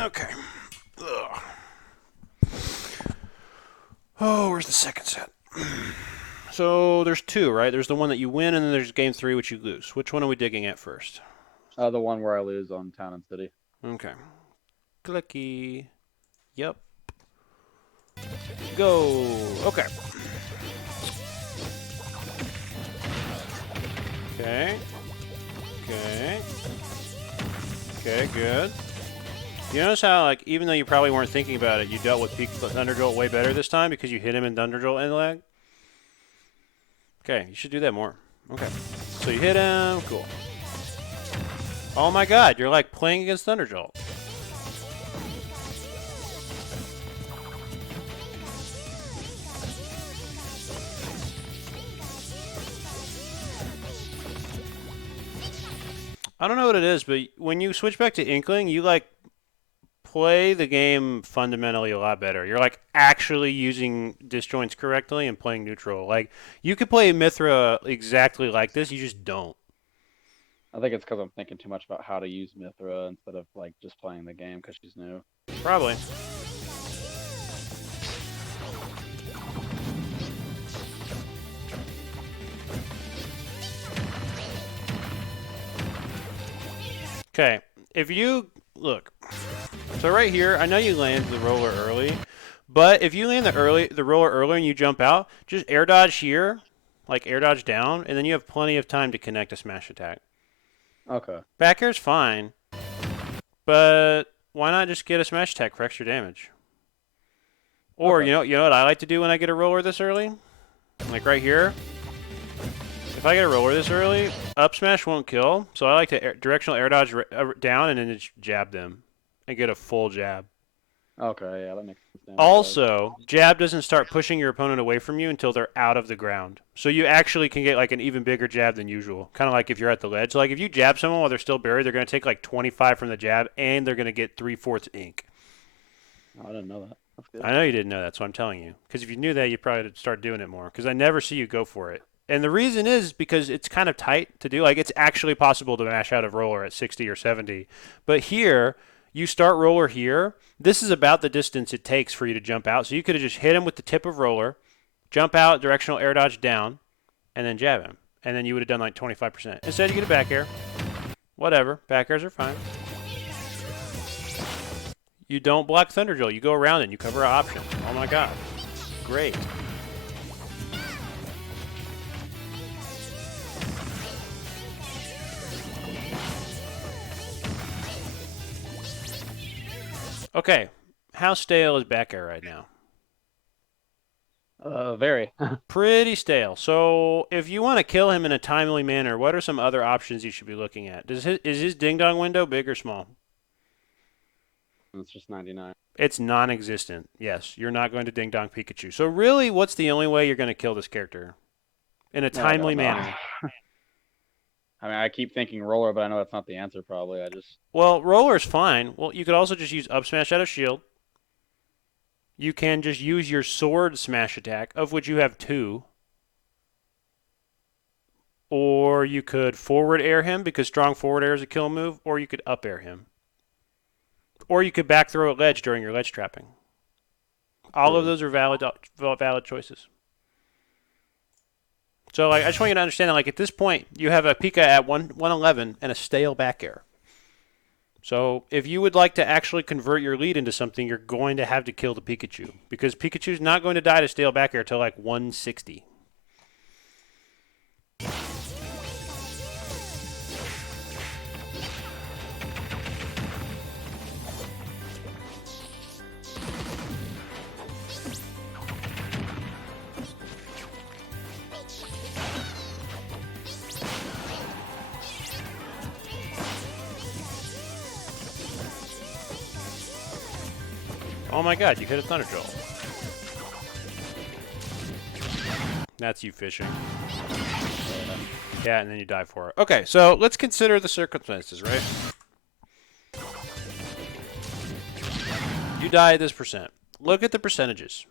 Okay. Ugh. Oh, where's the second set? So there's two, right? There's the one that you win, and then there's game 3, which you lose. Which one are we digging at first? The one where I lose on Town and City. Okay. Clicky. Yep. Go. Okay. Okay. Okay. Okay, good. You notice how, like, even though you probably weren't thinking about it, you dealt with Thunderjolt way better this time because you hit him in Thunderjolt and lag? Okay, you should do that more. Okay. So you hit him. Cool. Oh my god, you're like playing against Thunderjolt. I don't know what it is, but when you switch back to Inkling, you like play the game fundamentally a lot better. You're like actually using disjoints correctly and playing neutral. Like you could play Mithra exactly like this, you just don't. I think it's because I'm thinking too much about how to use Mithra instead of like just playing the game because she's new. Probably. Okay, if you look, so right here, I know you land the roller early, but if you land the roller early and you jump out, just air dodge here, like air dodge down, and then you have plenty of time to connect a smash attack. Okay. Back air's fine, but why not just get a smash attack for extra damage? Or Okay. you know what I like to do when I get a roller this early, like right here. If I get a roller this early, up smash won't kill, so I like to directional air dodge down and then just jab them and get a full jab. Okay, yeah, that makes sense now. Also, jab doesn't start pushing your opponent away from you until they're out of the ground. So you actually can get like an even bigger jab than usual. Kind of like if you're at the ledge. Like if you jab someone while they're still buried, they're going to take like 25 from the jab and they're going to get 3/4 ink. Oh, I didn't know that. That's good. I know you didn't know that, so I'm telling you. Because if you knew that, you'd probably start doing it more. Because I never see you go for it. And the reason is because it's kind of tight to do. Like it's actually possible to mash out of roller at 60 or 70. But here, you start roller here. This is about the distance it takes for you to jump out. So you could have just hit him with the tip of roller, jump out, directional air dodge down, and then jab him. And then you would have done like 25%. Instead, you get a back air. Whatever. Back airs are fine. You don't block Thunderjolt. You go around it and you cover an option. Oh my god. Great. Okay. How stale is back air right now? Very. Pretty stale. So if you want to kill him in a timely manner, what are some other options you should be looking at? Is his ding dong window big or small? It's just 99. It's non-existent. Yes, you're not going to ding dong Pikachu. So really, what's the only way you're going to kill this character in a Yeah, I timely don't know. manner? I mean, I keep thinking roller, but I know that's not the answer. Probably. I just. Well, roller's fine. Well, you could also just use up smash out of shield. You can just use your sword smash attack, of which you have 2. Or you could forward air him because strong forward air is a kill move, or you could up air him. Or you could back throw a ledge during your ledge trapping. All of True. those are valid choices. So like, I just want you to understand that like at this point, you have a Pika at 111 and a stale back air. So if you would like to actually convert your lead into something, you're going to have to kill the Pikachu. Because Pikachu's not going to die to stale back air till like 160. Oh my god, you hit a Thunderjolt. That's you fishing. Yeah, and then you die for it. Okay, so let's consider the circumstances, right? You die at this percent. Look at the percentages.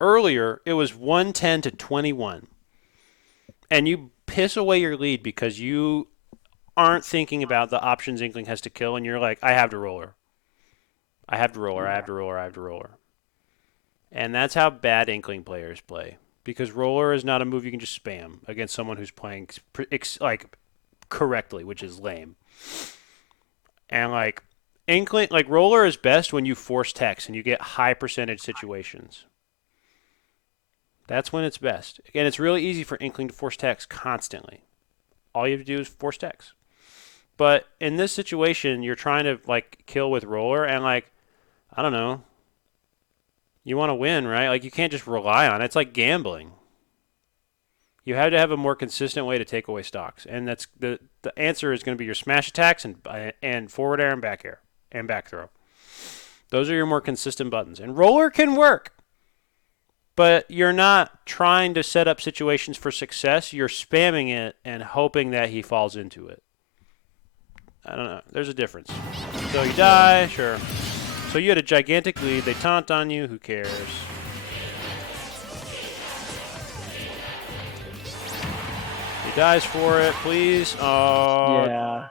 Earlier, it was 110 to 21. And you piss away your lead because you aren't thinking about the options Inkling has to kill, and you're like, I have to roller. I have to roller, I have to roller, I have to roller. And that's how bad Inkling players play. Because roller is not a move you can just spam against someone who's playing like correctly, which is lame. And like Inkling, like roller is best when you force text and you get high percentage situations. That's when it's best. Again, it's really easy for Inkling to force text constantly. All you have to do is force text. But in this situation, you're trying to like kill with roller, and like I don't know, you want to win, right? Like you can't just rely on it. It's like gambling. You have to have a more consistent way to take away stocks, and that's the answer is going to be your smash attacks and forward air and back throw. Those are your more consistent buttons, and roller can work, but you're not trying to set up situations for success. You're spamming it and hoping that he falls into it. I don't know. There's a difference. So you die, sure. So you had a gigantic lead. They taunt on you. Who cares? He dies for it, please. Oh. Yeah.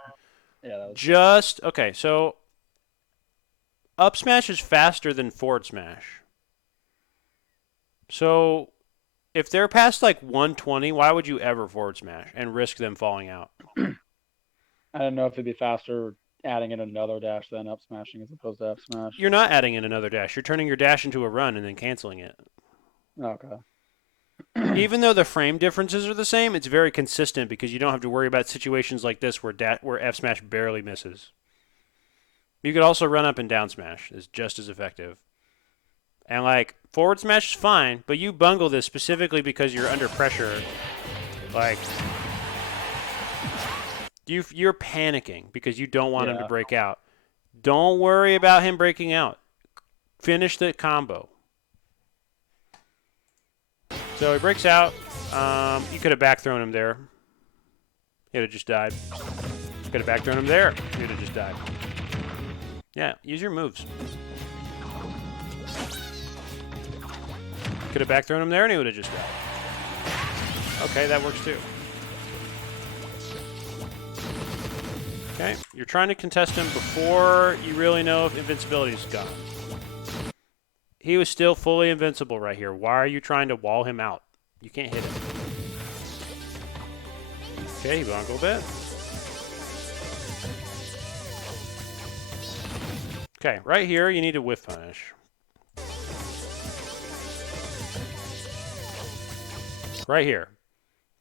Yeah. That was Just okay. So up smash is faster than forward smash. So if they're past like 120, why would you ever forward smash and risk them falling out? I don't know if it'd be faster adding in another dash than up smashing as opposed to up smash. You're not adding in another dash. You're turning your dash into a run and then canceling it. Okay. Even though the frame differences are the same, it's very consistent because you don't have to worry about situations like this where F smash barely misses. You could also run up and down smash. It's just as effective. And like forward smash is fine, but you bungle this specifically because you're under pressure. Like you're panicking because you don't want him to break out. Don't worry about him breaking out. Finish the combo. So he breaks out. You could have back thrown him there. He would have just died. Could have back thrown him there. He would have just died. Yeah, use your moves. Could have back thrown him there and he would have just died. Okay, that works too. Okay, you're trying to contest him before you really know if invincibility's gone. He was still fully invincible right here. Why are you trying to wall him out? You can't hit him. Okay, he bungled it. Okay, right here you need to whiff punish. Right here.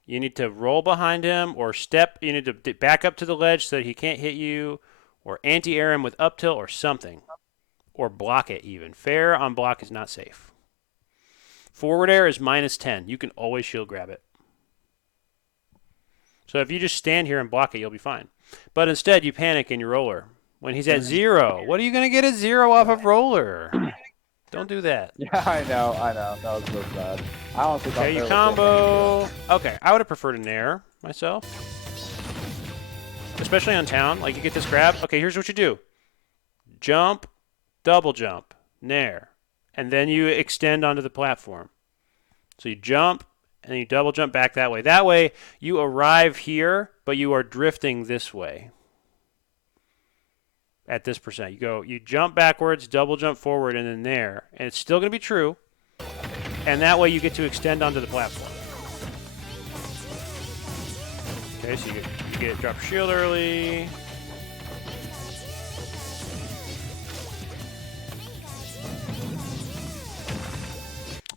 You need to roll behind him or step. You need to back up to the ledge so that he can't hit you, or anti-air him with up tilt or something. Or block it even. Fair on block is not safe. Forward air is -10. You can always shield grab it. So if you just stand here and block it, you'll be fine. But instead, you panic and you roller. When he's at 0, what are you going to get at 0 off of roller? Don't do that. Yeah, I know. That was so bad. I honestly thought Okay, you combo. Okay, I would have preferred a nair myself. Especially on town. Like, you get this grab. Okay, here's what you do. Jump, double jump, nair. And then you extend onto the platform. So you jump, and then you double jump back that way. That way, you arrive here, but you are drifting this way. At this percent. You jump backwards, double jump forward, and then there. And it's still going to be true. And that way you get to extend onto the platform. Okay, so you get drop your shield early.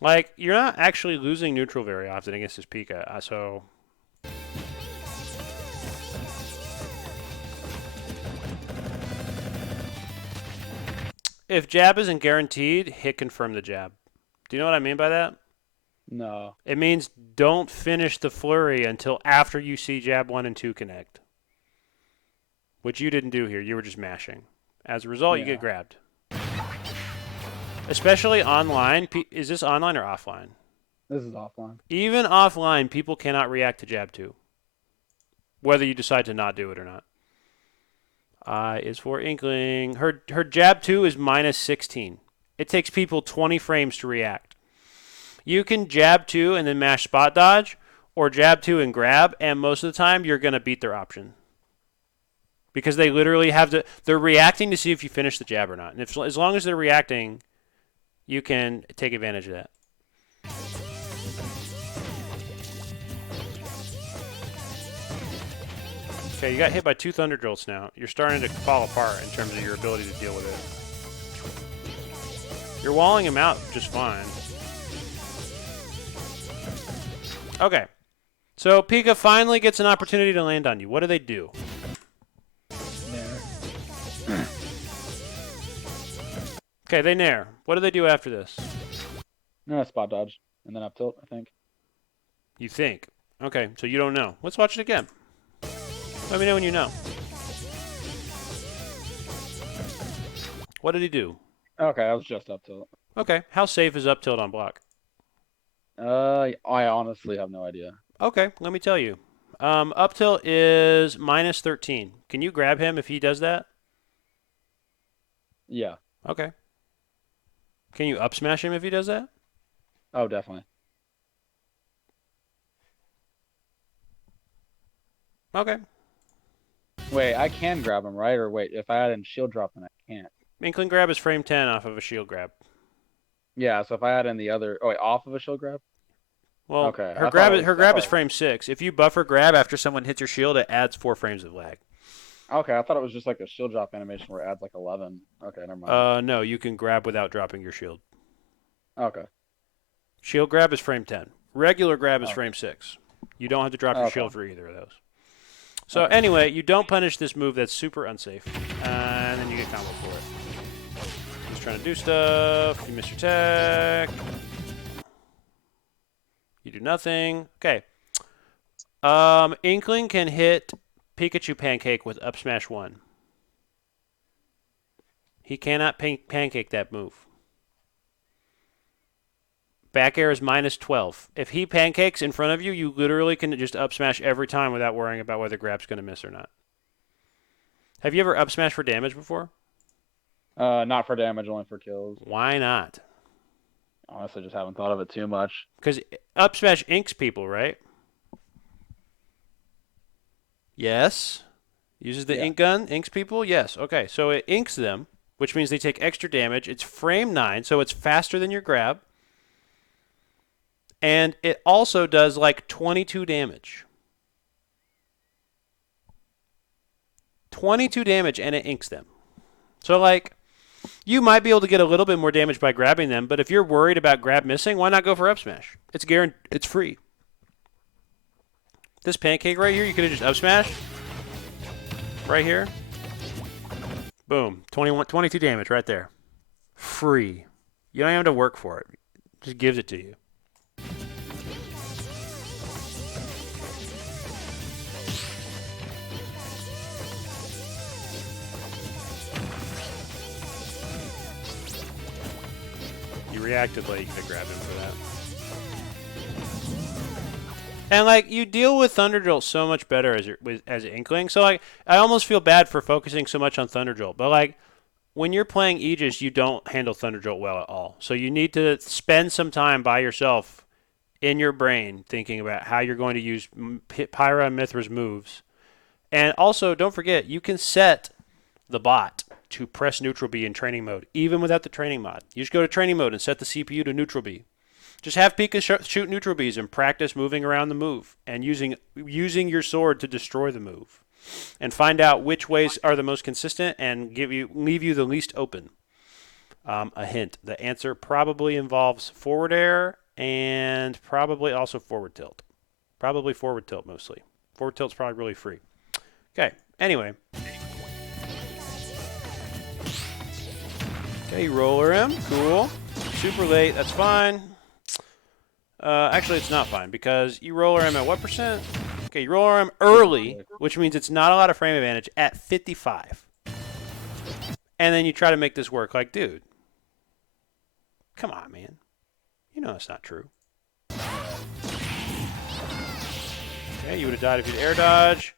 Like, you're not actually losing neutral very often against this Pika, so... If jab isn't guaranteed, hit confirm the jab. Do you know what I mean by that? No. It means don't finish the flurry until after you see jab 1 and 2 connect. Which you didn't do here. You were just mashing. As a result, you get grabbed. Especially online. Is this online or offline? This is offline. Even offline, people cannot react to jab 2. Whether you decide to not do it or not. I is for Inkling. Her jab 2 is -16. It takes people 20 frames to react. You can jab 2 and then mash spot dodge, or jab 2 and grab, and most of the time you're going to beat their option. because they literally have to. They're reacting to see if you finish the jab or not, and as long as they're reacting, you can take advantage of that. Okay, you got hit by 2 Thunder Jolts now. You're starting to fall apart in terms of your ability to deal with it. You're walling him out just fine. Okay. So Pika finally gets an opportunity to land on you. What do they do? Okay, they nair. What do they do after this? No, spot dodge. And then up tilt, I think. You think. Okay, so you don't know. Let's watch it again. Let me know when you know. What did he do? Okay, I was just up tilt. Okay, how safe is up tilt on block? I honestly have no idea. Okay, let me tell you. Up tilt is -13. Can you grab him if he does that? Yeah. Okay. Can you up smash him if he does that? Oh, definitely. Okay. Wait, I can grab him, right? Or wait, if I add in shield drop, then I can't. Inkling grab is frame 10 off of a shield grab. Yeah, so if I add in the other... Oh, wait, off of a shield grab? Well, Okay, her grab is frame 6. If you buffer grab after someone hits your shield, it adds 4 frames of lag. Okay, I thought it was just like a shield drop animation where it adds like 11. Okay, never mind. No, you can grab without dropping your shield. Okay. Shield grab is frame 10. Regular grab is frame 6. You don't have to drop your Okay. shield for either of those. So anyway, you don't punish this move that's super unsafe, and then you get combo for it. He's trying to do stuff. You miss your tech. You do nothing. Okay. Inkling can hit Pikachu Pancake with up smash 1. He cannot pancake that move. Back air is -12. If he pancakes in front of you, you literally can just up smash every time without worrying about whether grab's going to miss or not. Have you ever up smash for damage before? Not for damage, only for kills. Why not? Honestly, just haven't thought of it too much. Because up smash inks people, right? Yes. Uses the ink gun, inks people? Yes. Okay, so it inks them, which means they take extra damage. It's frame 9, so it's faster than your grab. And it also does like 22 damage. 22 damage, and it inks them. So, like, you might be able to get a little bit more damage by grabbing them, but if you're worried about grab missing, why not go for up smash? It's guaranteed. It's free. This pancake right here, you could have just up smashed. Right here. Boom. 22 damage right there. Free. You don't even have to work for it. It just gives it to you. You reacted late, you could have grabbed him for that. And like you deal with Thunder Jolt so much better as an Inkling. So like I almost feel bad for focusing so much on Thunder Jolt. But like when you're playing Aegis, you don't handle Thunder Jolt well at all. So you need to spend some time by yourself in your brain thinking about how you're going to use Pyra and Mithra's moves. And also don't forget you can set the bot to press neutral B in training mode, even without the training mod. You just go to training mode and set the CPU to neutral B. Just have Pika shoot neutral Bs and practice moving around the move and using your sword to destroy the move. And find out which ways are the most consistent and leave you the least open. A hint, the answer probably involves forward air and probably also forward tilt. Probably forward tilt mostly. Forward tilt's probably really free. Okay, anyway. Okay, you roller him. Cool. Super late. That's fine. Actually, it's not fine because you roller him at what percent? Okay, you roller him early, which means it's not a lot of frame advantage at 55. And then you try to make this work. Like, dude, come on, man. You know that's not true. Okay, you would have died if you'd air dodge.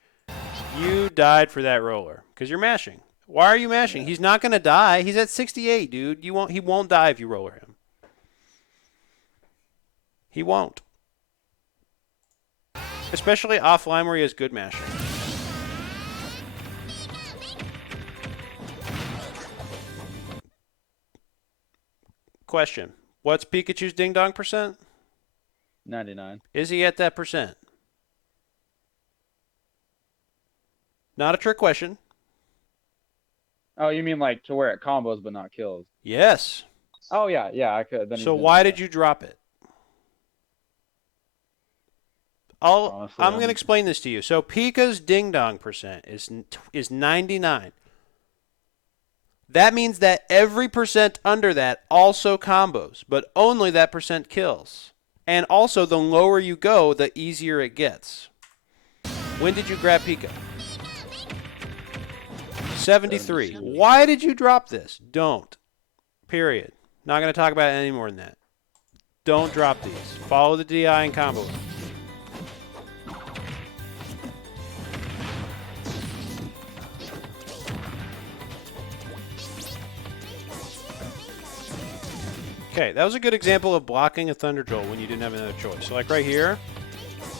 You died for that roller because you're mashing. Why are you mashing? He's not going to die. He's at 68, dude. He won't die if you roller him. He won't. Especially offline where he has good mashing. Question. What's Pikachu's ding dong percent? 99. Is he at that percent? Not a trick question. Oh, you mean like to where it combos but not kills? Yes. Oh yeah, yeah. I could. Then So why did you drop it? Honestly, I'm going to explain this to you. So Pika's ding dong percent is 99. That means that every percent under that also combos, but only that percent kills. And also, the lower you go, the easier it gets. When did you grab Pika? 73. Why did you drop this? Don't. Period. Not going to talk about it any more than that. Don't drop these. Follow the DI and combo it. Okay, that was a good example of blocking a Thunder Jolt when you didn't have another choice. So like right here,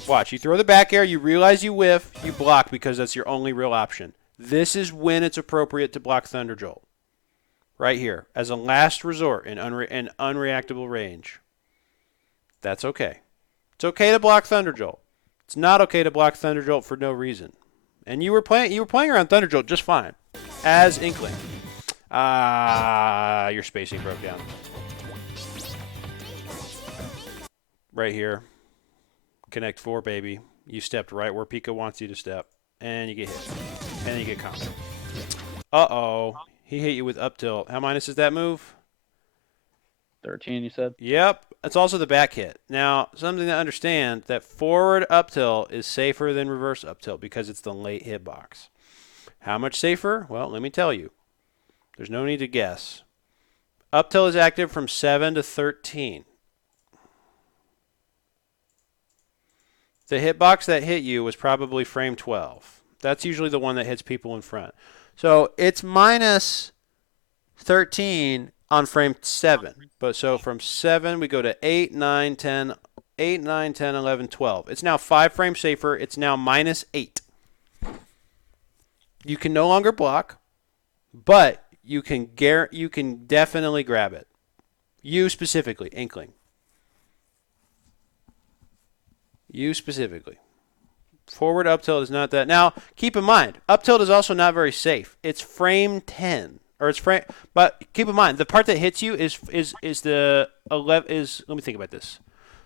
watch, you throw the back air, you realize you whiff, you block because that's your only real option. This is when it's appropriate to block Thunder Jolt. Right here, as a last resort in unreactable range. That's okay. It's okay to block Thunder Jolt. It's not okay to block Thunder Jolt for no reason. And you were playing around Thunder Jolt just fine. As Inkling. Your spacing broke down. Right here. Connect 4, baby. You stepped right where Pika wants you to step. And you get hit. And then you get combo. Uh-oh. He hit you with up tilt. How minus is that move? 13, you said? Yep. It's also the back hit. Now, something to understand, that forward up tilt is safer than reverse up tilt because it's the late hitbox. How much safer? Well, let me tell you. There's no need to guess. Up tilt is active from 7 to 13. The hitbox that hit you was probably frame 12. That's usually the one that hits people in front. So it's minus 13 on frame 7. But so from 7, we go to 8, 9, 10, 8, 9, 10, 11, 12. It's now 5 frames safer. It's now minus 8. You can no longer block, but you can definitely grab it. You specifically, Inkling. You specifically. Forward up tilt is not that. Now, keep in mind, up tilt is also not very safe. It's frame 10. Or it's frame, but keep in mind, the part that hits you is the 11 is, let me think about this.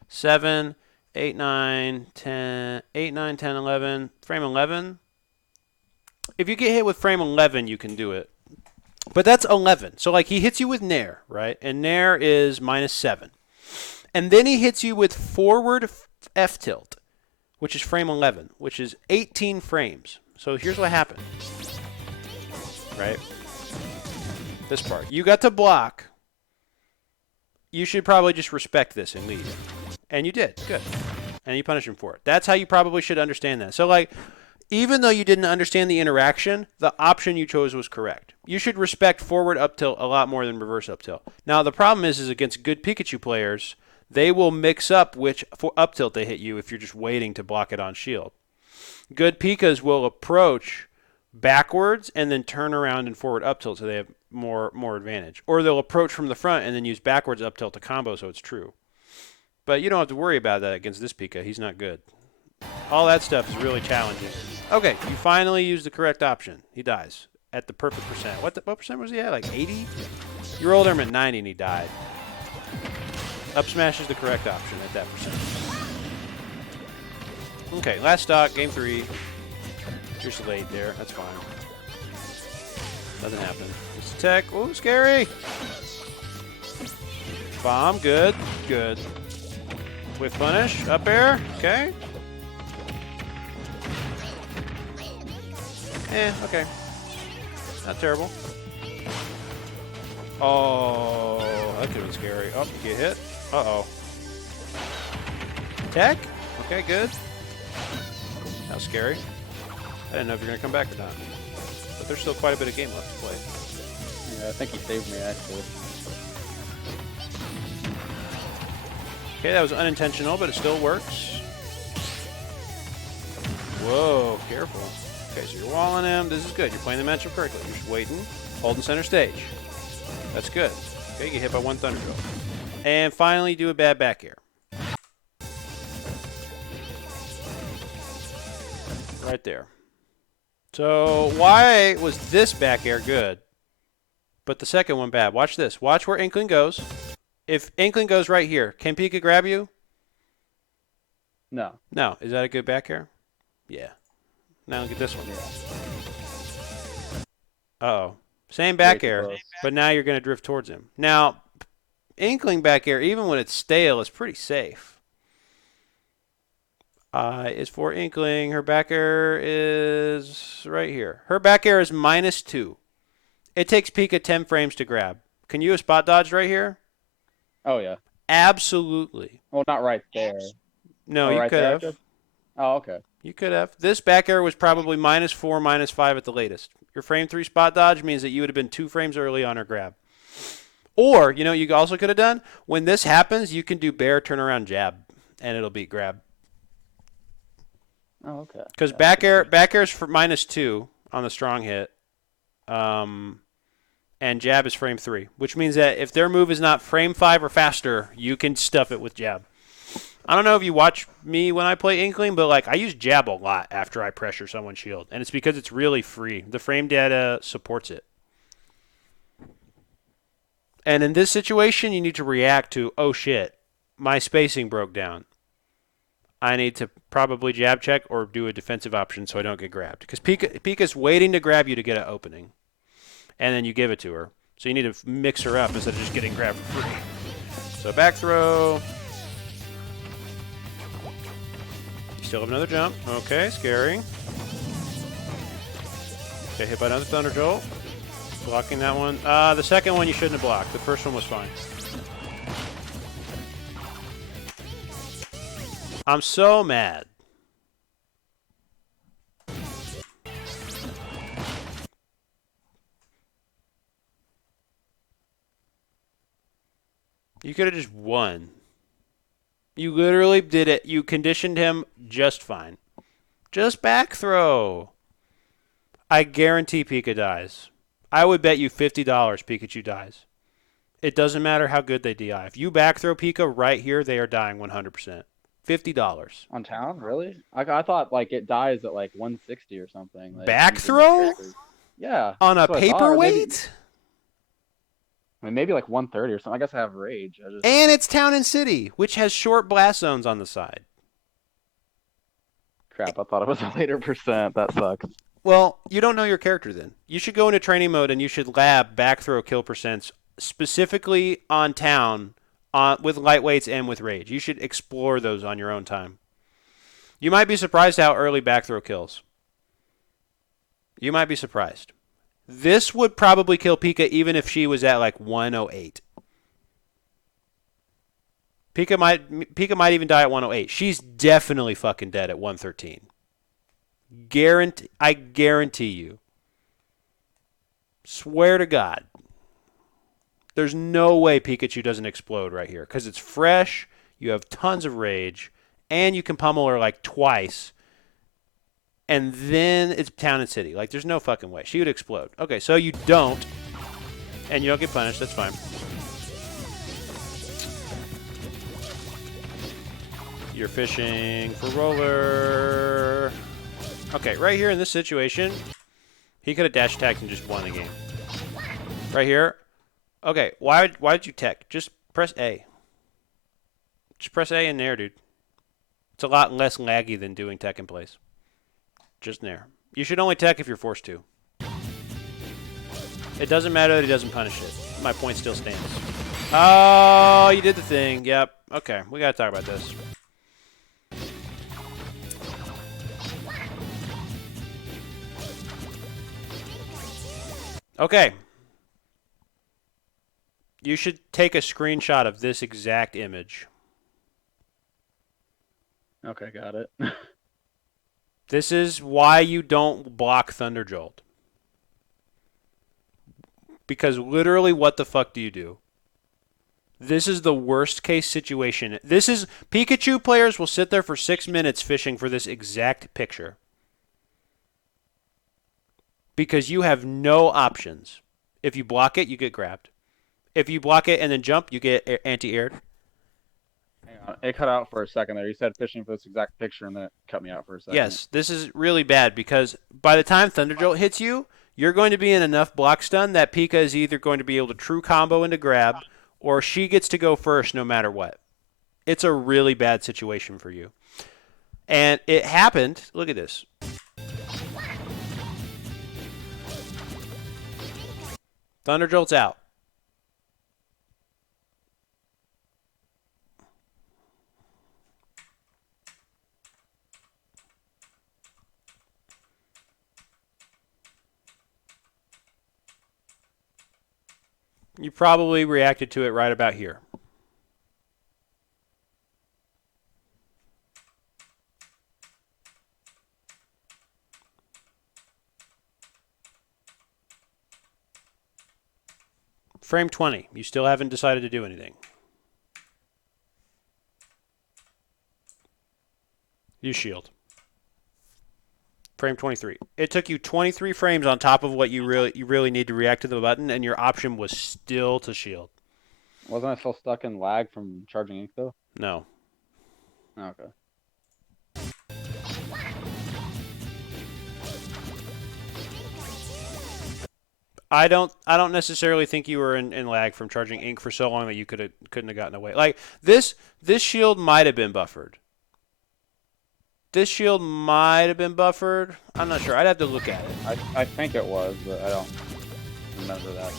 7, 8, 9, 10, 8, 9, 10, 11, frame 11. If you get hit with frame 11, you can do it. But that's 11. So like he hits you with Nair, right? And Nair is minus 7. And then he hits you with forward F tilt, which is frame 11, which is 18 frames. So here's what happened. Right? This part. You got to block. You should probably just respect this and leave. And you did. Good. And you punish him for it. That's how you probably should understand that. So like, even though you didn't understand the interaction, the option you chose was correct. You should respect forward up tilt a lot more than reverse up tilt. Now, the problem is against good Pikachu players, they will mix up which up tilt they hit you if you're just waiting to block it on shield. Good Pikas will approach backwards and then turn around and forward up tilt so they have more advantage. Or they'll approach from the front and then use backwards up tilt to combo so it's true. But you don't have to worry about that against this Pika. He's not good. All that stuff is really challenging. Okay, you finally used the correct option. He dies at the perfect percent. What percent was he at? Like 80? You rolled him at 90 and he died. Up smash is the correct option at that percent. Okay, last stock, game 3. Just late there. That's fine. Nothing happened. Just attack. Oh, scary. Bomb. Good. Good. Whiff punish. Up air. Okay. Okay. Not terrible. Oh, that could have been scary. Oh, get hit. Uh-oh. Tech? Okay, good. That was scary. I didn't know if you're going to come back or not. But there's still quite a bit of game left to play. Yeah, I think he saved me, actually. Okay, that was unintentional, but it still works. Whoa, careful. Okay, so you're walling him. This is good. You're playing the matchup correctly. You're just waiting, holding center stage. That's good. Okay, you get hit by one Thunder Jolt. And finally, do a bad back air. Right there. So why was this back air good, but the second one bad? Watch this. Watch where Inkling goes. If Inkling goes right here, can Pika grab you? No. No. Is that a good back air? Yeah. Now look at this one. Uh-oh. Same back air, but now you're going to drift towards him. Now, Inkling back air, even when it's stale, is pretty safe. Is for Inkling. Her back air is right here. Her back air is -2. It takes Pika 10 frames to grab. Can you have spot dodged right here? Oh, yeah. Absolutely. Well, not right there. No, you right could there, have. Oh, okay. You could have. This back air was probably -4, -5 at the latest. Your frame 3 spot dodge means that you would have been 2 frames early on her grab. Or, you know, you also could have done, when this happens, you can do bear turnaround jab, and it'll beat grab. Oh, okay. Because back air is for -2 on the strong hit, and jab is frame 3, which means that if their move is not frame 5 or faster, you can stuff it with jab. I don't know if you watch me when I play Inkling, but like I use jab a lot after I pressure someone's shield, and it's because it's really free. The frame data supports it. And in this situation, you need to react to, oh shit, my spacing broke down. I need to probably jab check or do a defensive option so I don't get grabbed. Because Pika's waiting to grab you to get an opening. And then you give it to her. So you need to mix her up instead of just getting grabbed for free. So back throw. You still have another jump. Okay, scary. Okay, hit by another Thunder Jolt. Blocking that one. The second one you shouldn't have blocked. The first one was fine. I'm so mad. You could have just won. You literally did it. You conditioned him just fine. Just back throw. I guarantee Pika dies. I would bet you $50 Pikachu dies. It doesn't matter how good they DI. If you back throw Pika right here, they are dying 100%. $50. On town, really? I thought like it dies at like 160 or something. Like, Back throw? Yeah. On a that's what I thought, or paperweight? maybe like 130 or something. I guess I have rage. And it's town and city, which has short blast zones on the side. Crap, I thought it was a later percent. That sucks. Well, you don't know your character then. You should go into training mode and you should lab back throw kill percents specifically on town with lightweights and with rage. You should explore those on your own time. You might be surprised how early back throw kills. You might be surprised. This would probably kill Pika even if she was at like 108. Pika might even die at 108. She's definitely fucking dead at 113. I guarantee you. Swear to God. There's no way Pikachu doesn't explode right here because it's fresh, you have tons of rage, and you can pummel her like twice, and then it's town and city. Like, there's no fucking way. She would explode. Okay, so you don't, and you don't get punished. That's fine. You're fishing for roller. Okay, right here in this situation, he could have dash attacked and just won the game. Right here. Okay, why did you tech? Just press A. Just press A in there, dude. It's a lot less laggy than doing tech in place. Just there. You should only tech if you're forced to. It doesn't matter that he doesn't punish it. My point still stands. Oh, you did the thing. Yep. Okay, we gotta talk about this. Okay. You should take a screenshot of this exact image. Okay, got it. This is why you don't block Thunder Jolt. Because literally, what the fuck do you do? This is the worst case situation. Pikachu players will sit there for 6 minutes fishing for this exact picture. Because you have no options. If you block it, you get grabbed. If you block it and then jump, you get anti-aired. Hang on. It cut out for a second there. You said fishing for this exact picture, and then it cut me out for a second. Yes, this is really bad because by the time Thunderjolt hits you, you're going to be in enough block stun that Pika is either going to be able to true combo into grab, or she gets to go first no matter what. It's a really bad situation for you. And it happened. Look at this. Thunderjolt's out. You probably reacted to it right about here. Frame 20. You still haven't decided to do anything. You shield. Frame 23. It took you 23 frames on top of what you really need to react to the button, and your option was still to shield. Wasn't I still stuck in lag from charging ink though? No. Okay. I don't necessarily think you were in lag from charging ink for so long that you couldn't have gotten away. Like this shield might have been buffered. This shield might have been buffered. I'm not sure. I'd have to look at it. I think it was, but I don't remember that.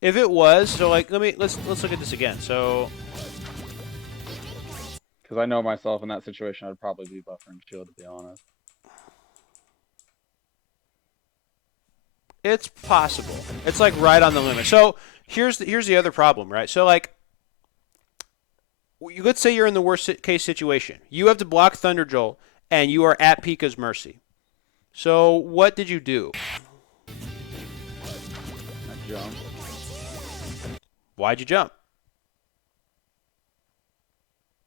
If it was, so like let's look at this again. So because I know myself in that situation, I'd probably be buffering shield to be honest. it's possible. It's like right on the limit. So here's the other problem, right? So like let's say you're in the worst case situation. You have to block Thunderjolt, and you are at Pika's mercy. So what did you do? I jumped. Why'd you jump?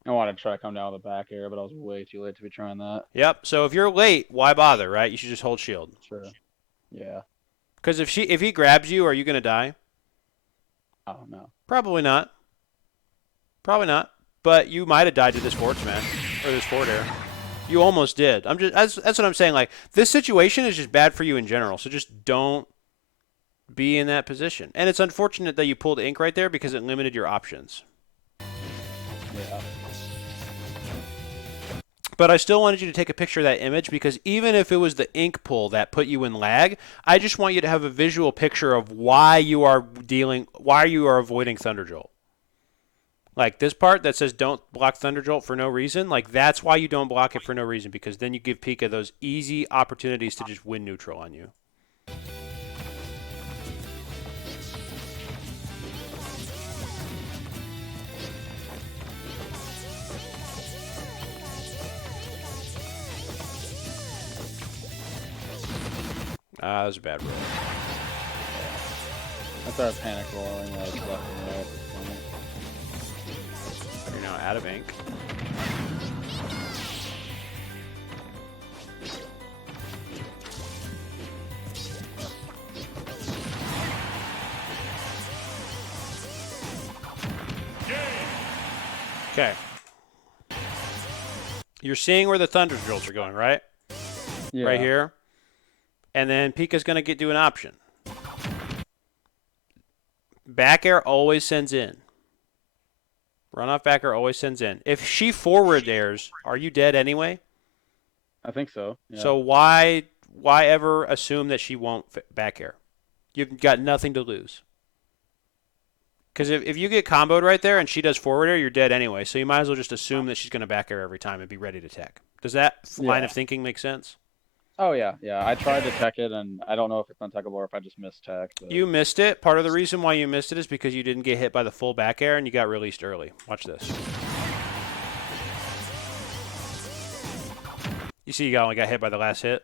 I wanted to try to come down with a back air, but I was way too late to be trying that. Yep. So if you're late, why bother, right? You should just hold shield. Sure. Yeah. Because if he grabs you, are you gonna die? I don't know. Probably not. Probably not. But you might have died to this forward smash or this forward air. You almost did. That's what I'm saying. Like this situation is just bad for you in general. So just don't be in that position. And it's unfortunate that you pulled ink right there because it limited your options. Yeah. But I still wanted you to take a picture of that image because even if it was the ink pull that put you in lag, I just want you to have a visual picture of why you are avoiding Thunderjolt. Like this part that says don't block Thunderjolt for no reason, like that's why you don't block it for no reason, because then you give Pika those easy opportunities to just win neutral on you. That was a bad roll. I started panic rolling. I was left and right at this point. You're now out of ink. Okay. You're seeing where the Thunderjolts are going, right? Yeah. Right here. And then Pika's going to do an option. Back air always sends in. Runoff back air always sends in. If she forward airs, are you dead anyway? I think so. Yeah. So why ever assume that she won't back air? You've got nothing to lose. Because if you get comboed right there and she does forward air, you're dead anyway. So you might as well just assume that she's going to back air every time and be ready to tech. Does that line of thinking make sense? Oh, yeah. Yeah, I tried to tech it, and I don't know if it's untechable or if I just missed tech. But... You missed it. Part of the reason why you missed it is because you didn't get hit by the full back air and you got released early. Watch this. You see you only got hit by the last hit?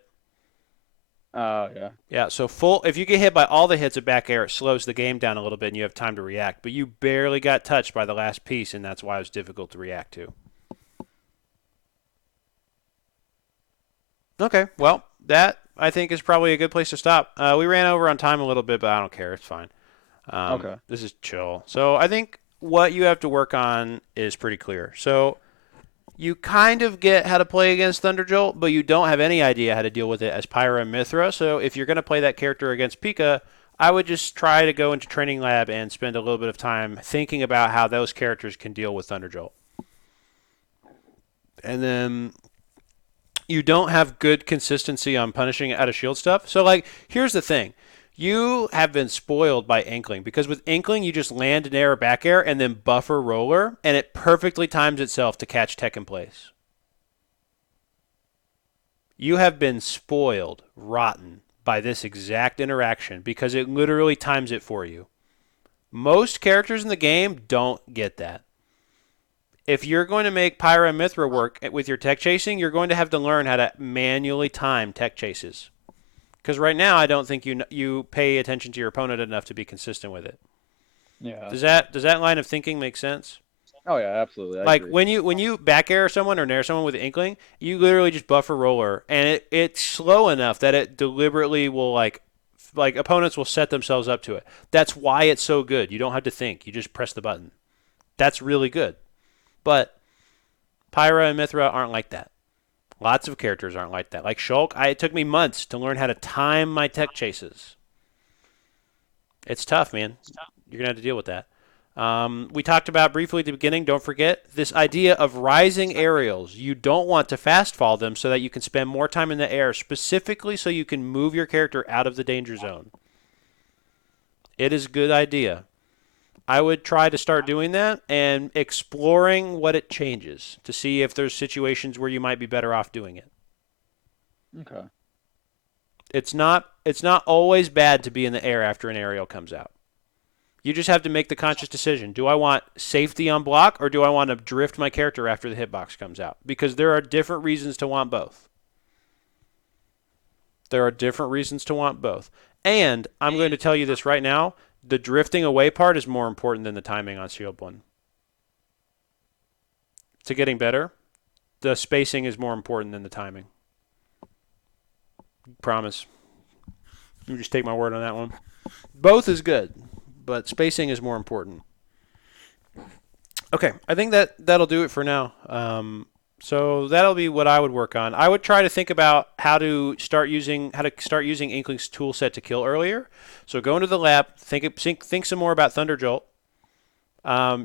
Oh, yeah. Yeah, so if you get hit by all the hits of back air, it slows the game down a little bit and you have time to react. But you barely got touched by the last piece, and that's why it was difficult to react to. Okay, well, that I think is probably a good place to stop. We ran over on time a little bit, but I don't care. It's fine. Okay. This is chill. So I think what you have to work on is pretty clear. So you kind of get how to play against Thunderjolt, but you don't have any idea how to deal with it as Pyra and Mithra. So if you're going to play that character against Pika, I would just try to go into Training Lab and spend a little bit of time thinking about how those characters can deal with Thunderjolt. And then you don't have good consistency on punishing out of shield stuff. So, like, here's the thing. You have been spoiled by Inkling because with Inkling, you just land an air or back air and then buffer roller, and it perfectly times itself to catch tech in place. You have been spoiled, rotten, by this exact interaction because it literally times it for you. Most characters in the game don't get that. If you're going to make Pyra and Mithra work with your tech chasing, you're going to have to learn how to manually time tech chases. Because right now, I don't think you pay attention to your opponent enough to be consistent with it. Yeah. Does that line of thinking make sense? Oh yeah, absolutely. I Like agree. when you back air someone or nair someone with Inkling, you literally just buffer roller, and it's slow enough that it deliberately will like opponents will set themselves up to it. That's why it's so good. You don't have to think. You just press the button. That's really good. But Pyra and Mithra aren't like that. Lots of characters aren't like that. Like Shulk, it took me months to learn how to time my tech chases. It's tough, man. You're going to have to deal with that. We talked about briefly at the beginning, don't forget, this idea of rising aerials. You don't want to fast fall them so that you can spend more time in the air, specifically so you can move your character out of the danger zone. It is a good idea. I would try to start doing that and exploring what it changes to see if there's situations where you might be better off doing it. Okay. It's not always bad to be in the air after an aerial comes out. You just have to make the conscious decision. Do I want safety on block or do I want to drift my character after the hitbox comes out? Because there are different reasons to want both. There are different reasons to want both. And I'm going to tell you this right now. The drifting away part is more important than the timing on Shield 1. To getting better, the spacing is more important than the timing. Promise. You just take my word on that one. Both is good, but spacing is more important. Okay, I think that'll do it for now. So that'll be what I would work on. I would try to think about how to start using Inkling's tool set to kill earlier. So go into the lab, think some more about Thunderjolt.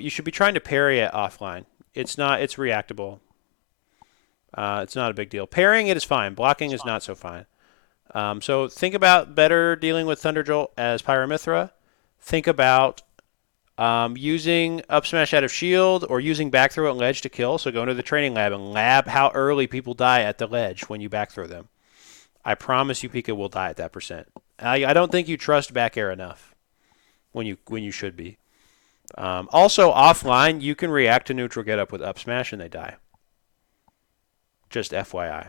You should be trying to parry it offline. It's reactable. It's not a big deal. Parrying it is fine. Blocking is not so fine. So think about better dealing with Thunderjolt as Pyramithra. Think about using up smash out of shield or using back throw at ledge to kill. So go into the training lab and lab how early people die at the ledge when you back throw them. I promise you Pika will die at that percent. I don't think you trust back air enough when you should be. Also offline, you can react to neutral get up with up smash and they die. Just FYI.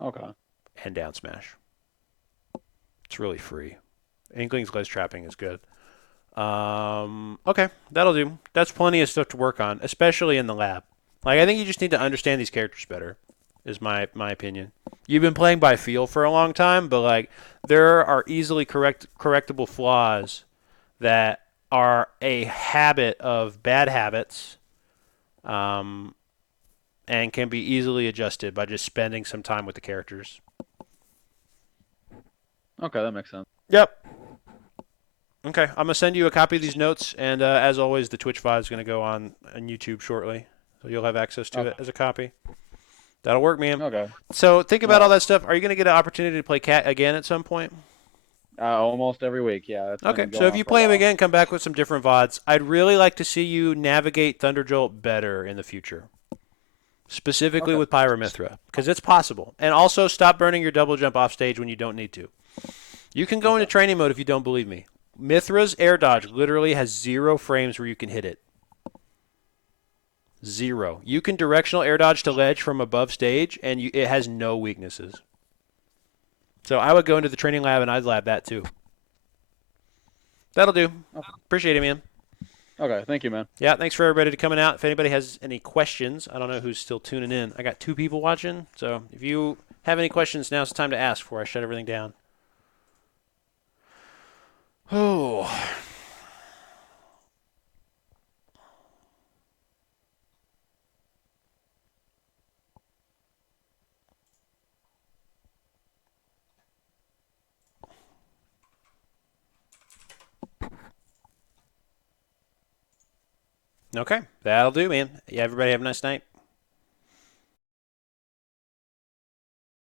Okay. And down smash. It's really free. Inkling's ledge trapping is good. Okay, that'll do. That's plenty of stuff to work on, especially in the lab. Like I think you just need to understand these characters better, is my opinion. You've been playing by feel for a long time, but like there are easily correctable flaws that are a habit of bad habits, and can be easily adjusted by just spending some time with the characters. Okay, that makes sense. Yep. Okay, I'm gonna send you a copy of these notes, and as always, the Twitch file is gonna go on YouTube shortly, so you'll have access to it as a copy. That'll work, man. Okay. So think about all that stuff. Are you gonna get an opportunity to play Cat again at some point? Almost every week, yeah. Okay, so if you play him again, come back with some different VODs. I'd really like to see you navigate Thunderjolt better in the future, specifically with Pyramithra, because it's possible. And also, stop burning your double jump off stage when you don't need to. You can go into training mode if you don't believe me. Mithra's air dodge literally has 0 frames where you can hit it. 0. You can directional air dodge to ledge from above stage, and it has no weaknesses. So I would go into the training lab, and I'd lab that too. That'll do. Appreciate it, man. Okay, thank you, man. Yeah, thanks for everybody coming out. If anybody has any questions, I don't know who's still tuning in. I got 2 people watching, so if you have any questions, now's the time to ask before I shut everything down. Oh, Okay, that'll do, man. Yeah, everybody have a nice night.